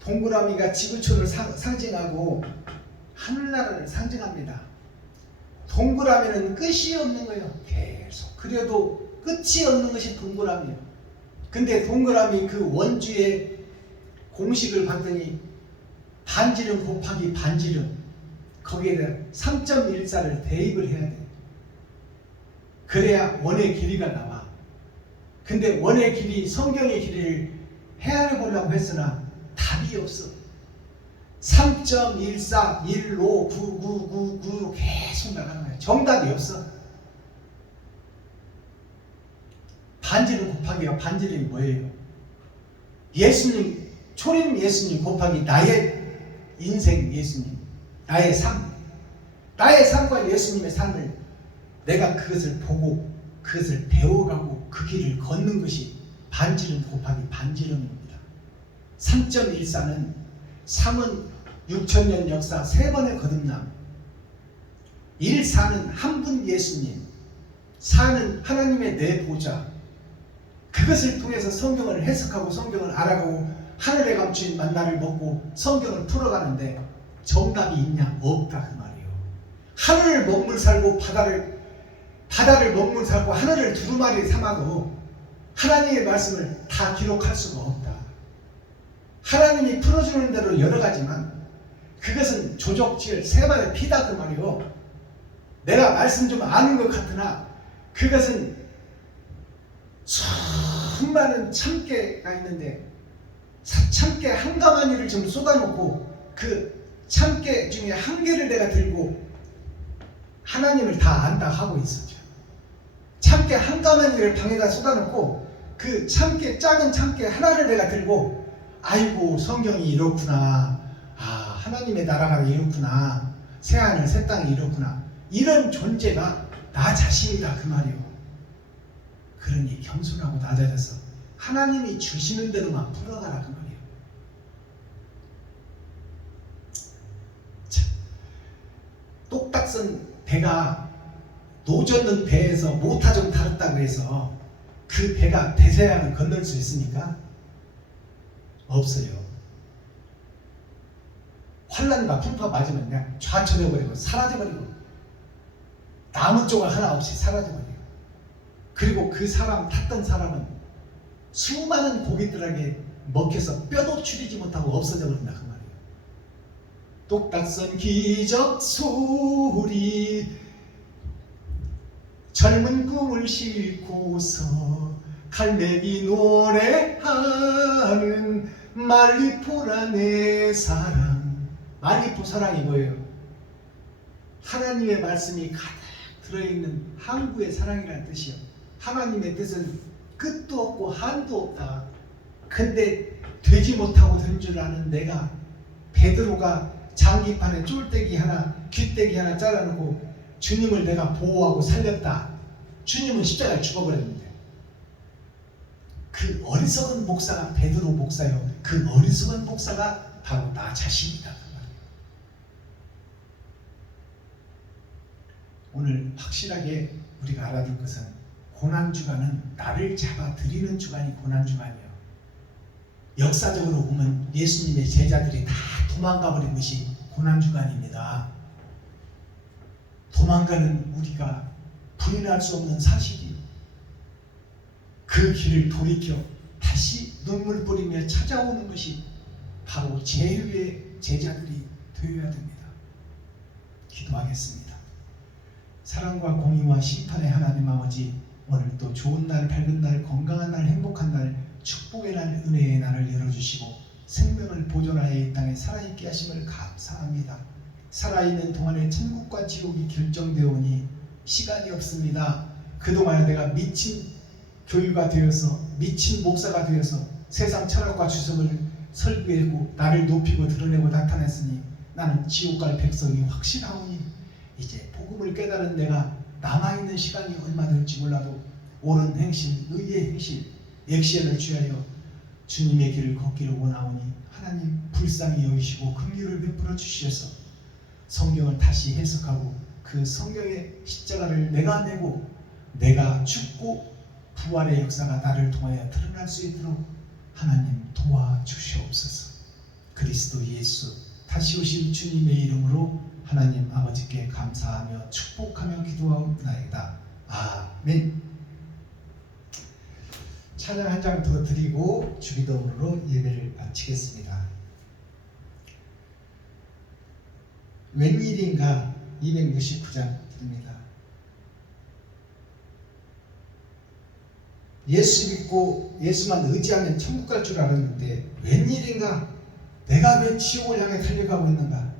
동그라미가 지구촌을 상징하고 하늘나라를 상징합니다. 동그라미는 끝이 없는 거예요. 계속 그려도 끝이 없는 것이 동그라미예요. 근데 동그라미 그 원주의 공식을 봤더니 반지름 곱하기 반지름, 거기에다 3.14를 대입을 해야 돼. 그래야 원의 길이가 나와. 근데 원의 길이 성경의 길이를 헤아려 보려고 했으나 답이 없어. 3.14, 15, 9, 9, 9, 9로 계속 나가는 거야. 정답이 없어. 반지름 곱하기가 반지름이 뭐예요? 예수님, 초림 예수님 곱하기 나의 인생 예수님, 나의 삶, 나의 삶과 예수님의 삶을 내가 그것을 보고 그것을 배워가고 그 길을 걷는 것이 반지름 곱하기 반지름입니다. 3.14는 3은 6천년 역사 3번의 거듭남, 1,4는 한 분 예수님, 4는 하나님의 내 보좌. 그것을 통해서 성경을 해석하고 성경을 알아가고 하늘에 감추인 만나를 먹고 성경을 풀어가는데 정답이 있냐? 없다 그 말이에요. 하늘을 먹물 살고 바다를 먹물 삼고 하늘을 두루마리 삼아도 하나님의 말씀을 다 기록할 수가 없다. 하나님이 풀어주는 대로 여러 가지만 그것은 조족지을 세마의 피다 그 말이요. 내가 말씀 좀 아는 것 같으나 그것은 수많은 참깨가 있는데 참깨 한 가마니를 좀 쏟아놓고 그 참깨 중에 한 개를 내가 들고 하나님을 다 안다 하고 있었죠. 참깨 한 가마니를 방에다 쏟아놓고 그 참깨 작은 참깨 하나를 내가 들고 아이고 성경이 이렇구나, 아 하나님의 나라가 이렇구나, 새하늘 새 땅이 이렇구나, 이런 존재가 나 자신이다 그 말이요. 그러니 겸손하고 낮아져서 하나님이 주시는 대로만 풀어가라 그 말이에요. 참, 똑딱선 배가 노젓는 배에서 모타 좀 다뤘다고 해서 그 배가 대서양을 건널 수 있습니까? 없어요. 환란과 풍파 맞으면 그냥 좌천해버리고 사라져버리고 나무 조각 하나 없이 사라져버려요. 그리고 그 사람 탔던 사람은 수많은 고기들에게 먹혀서 뼈도 추리지 못하고 없어져 버린다 그 말이에요. 똑딱선 기적 소리 젊은 꿈을 싣고서 갈매기 노래하는 말리포라 내 사랑. 말리포 사랑이 뭐예요? 하나님의 말씀이 가득 들어있는 항구의 사랑이라는 뜻이요. 하나님의 뜻은 끝도 없고 한도 없다. 근데 되지 못하고 된 줄 아는 내가, 베드로가 장기판에 쫄대기 하나 귀대기 하나 잘라놓고 주님을 내가 보호하고 살렸다. 주님은 십자가에 죽어버렸는데 그 어리석은 목사가 베드로 목사요. 그 어리석은 목사가 바로 나 자신이다. 오늘 확실하게 우리가 알아둘 것은 고난주간은 나를 잡아들이는 주간이 고난주간이에요. 역사적으로 보면 예수님의 제자들이 다 도망가버린 것이 고난주간입니다. 도망가는 우리가 부인할 수 없는 사실이 그 길을 돌이켜 다시 눈물 뿌리며 찾아오는 것이 바로 제후의 제자들이 되어야 됩니다. 기도하겠습니다. 사랑과 공의와 심판의 하나님 아버지, 오늘도 좋은 날, 밝은 날, 건강한 날, 행복한 날, 축복의 날, 은혜의 날을 열어주시고 생명을 보존하여 이 땅에 살아있게 하심을 감사합니다. 살아있는 동안에 천국과 지옥이 결정되오니 시간이 없습니다. 그동안에 내가 미친 교유가 되어서, 미친 목사가 되어서 세상 철학과 주석을 설교하고 나를 높이고 드러내고 나타냈으니 나는 지옥 갈 백성이 확실하오니 이제 복음을 깨달은 내가 남아있는 시간이 얼마 될지 몰라도 옳은 행실, 의의 행실, 액션을 취하여 주님의 길을 걷기를 원하오니 하나님 불쌍히 여기시고 긍휼을 베풀어 주셔서 성경을 다시 해석하고 그 성경의 십자가를 내가 메고 내가 죽고 부활의 역사가 나를 통하여 드러날 수 있도록 하나님 도와주시옵소서. 그리스도 예수 다시 오실 주님의 이름으로 하나님 아버지께 감사하며 축복하며 기도하옵나이다. 아멘. 찬양 한 장 더 드리고 주기도문으로 예배를 마치겠습니다. 웬일인가 269장 드립니다. 예수 믿고 예수만 의지하면 천국 갈 줄 알았는데 웬일인가 내가 왜 지옥을 향해 달려가고 있는가.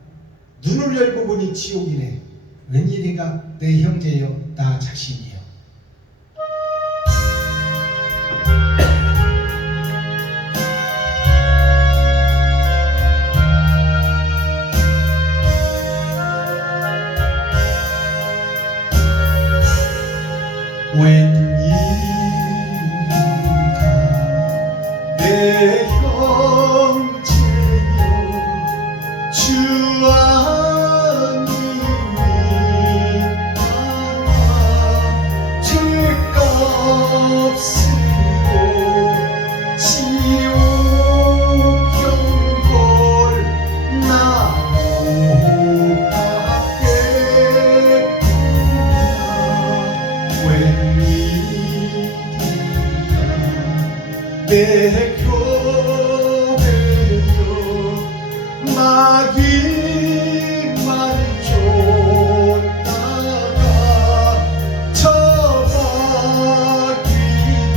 눈을 열고 보니 지옥이네. 웬일인가 내 형제여 나 자신이여. 웬일인가 내 형제여 주 안이 있다. 죄값 쓰고 지옥 경벌 나무 밖에 뿐이야. 내 교회여 마귀만 쫓다가 저 마귀들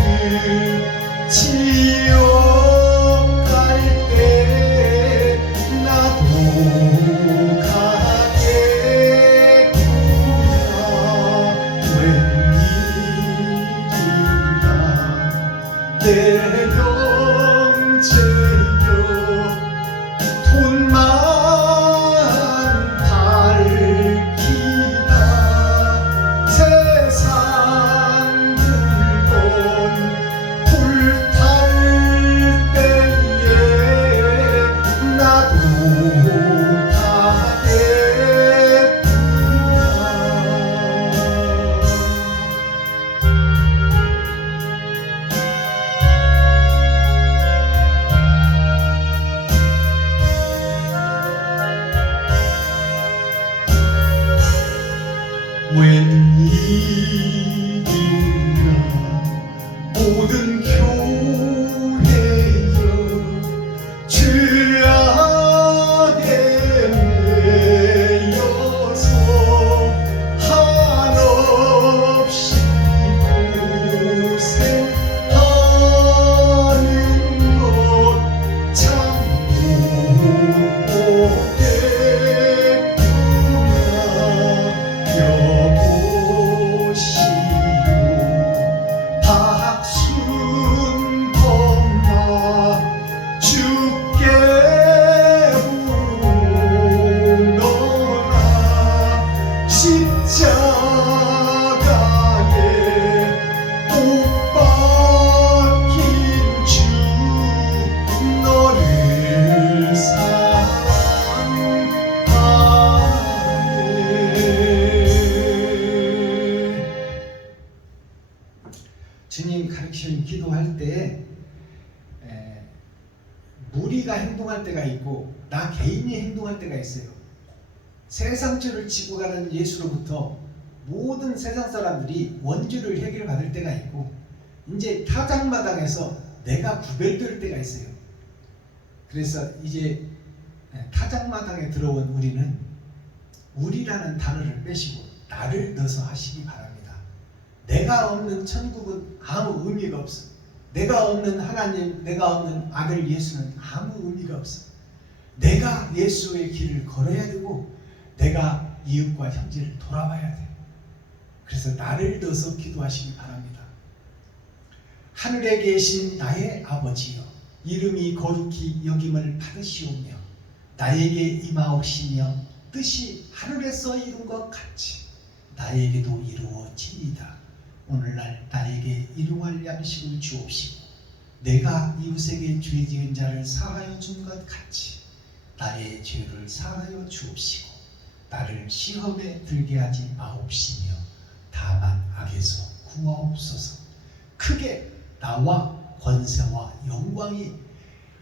지옥 갈 때 나도 가겠구나. 웬일인가 내 형제여 돈만 밝히다 세상 물건 불탈 때에 나도 가겠구나. 웬일인가 모든 교회여 죄 악에 매여서 한없이 고생하는 것 참 못되구나. 여보시오 박순범아 주께 우노라 십자가에 못 박힌 주 너를 사랑하네. 주님 가르치는 기도할 때 무리가 행동할 때가 있고 나 개인이 행동할 때가 있어요. 세상죄를 지고 가는 예수로부터 모든 세상 사람들이 원죄를 해결받을 때가 있고 이제 타작마당에서 내가 구별될 때가 있어요. 그래서 이제 타작마당에 들어온 우리는 우리라는 단어를 빼시고 나를 넣어서 하시기 바랍니다. 내가 없는 천국은 아무 의미가 없어. 내가 없는 하나님, 내가 없는 아들 예수는 아무 의미가 없어. 내가 예수의 길을 걸어야 되고 내가 이웃과 형제를 돌아봐야 돼. 그래서 나를 넣어서 기도하시기 바랍니다. 하늘에 계신 나의 아버지여 이름이 거룩히 여김을 받으시오며 나에게 임하옵시며 뜻이 하늘에서 이룬 것 같이 나에게도 이루어지이다. 오늘날 나에게 일용할 양식을 주옵시고 내가 이웃에게 죄 지은 자를 사하여 준 것 같이 나의 죄를 사하여 주옵시고 나를 시험에 들게 하지 마옵시며 다만 악에서 구하옵소서. 크게 나와 권세와 영광이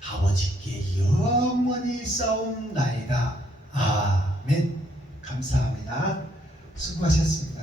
아버지께 영원히 싸움나이다. 아멘. 감사합니다. 수고하셨습니다.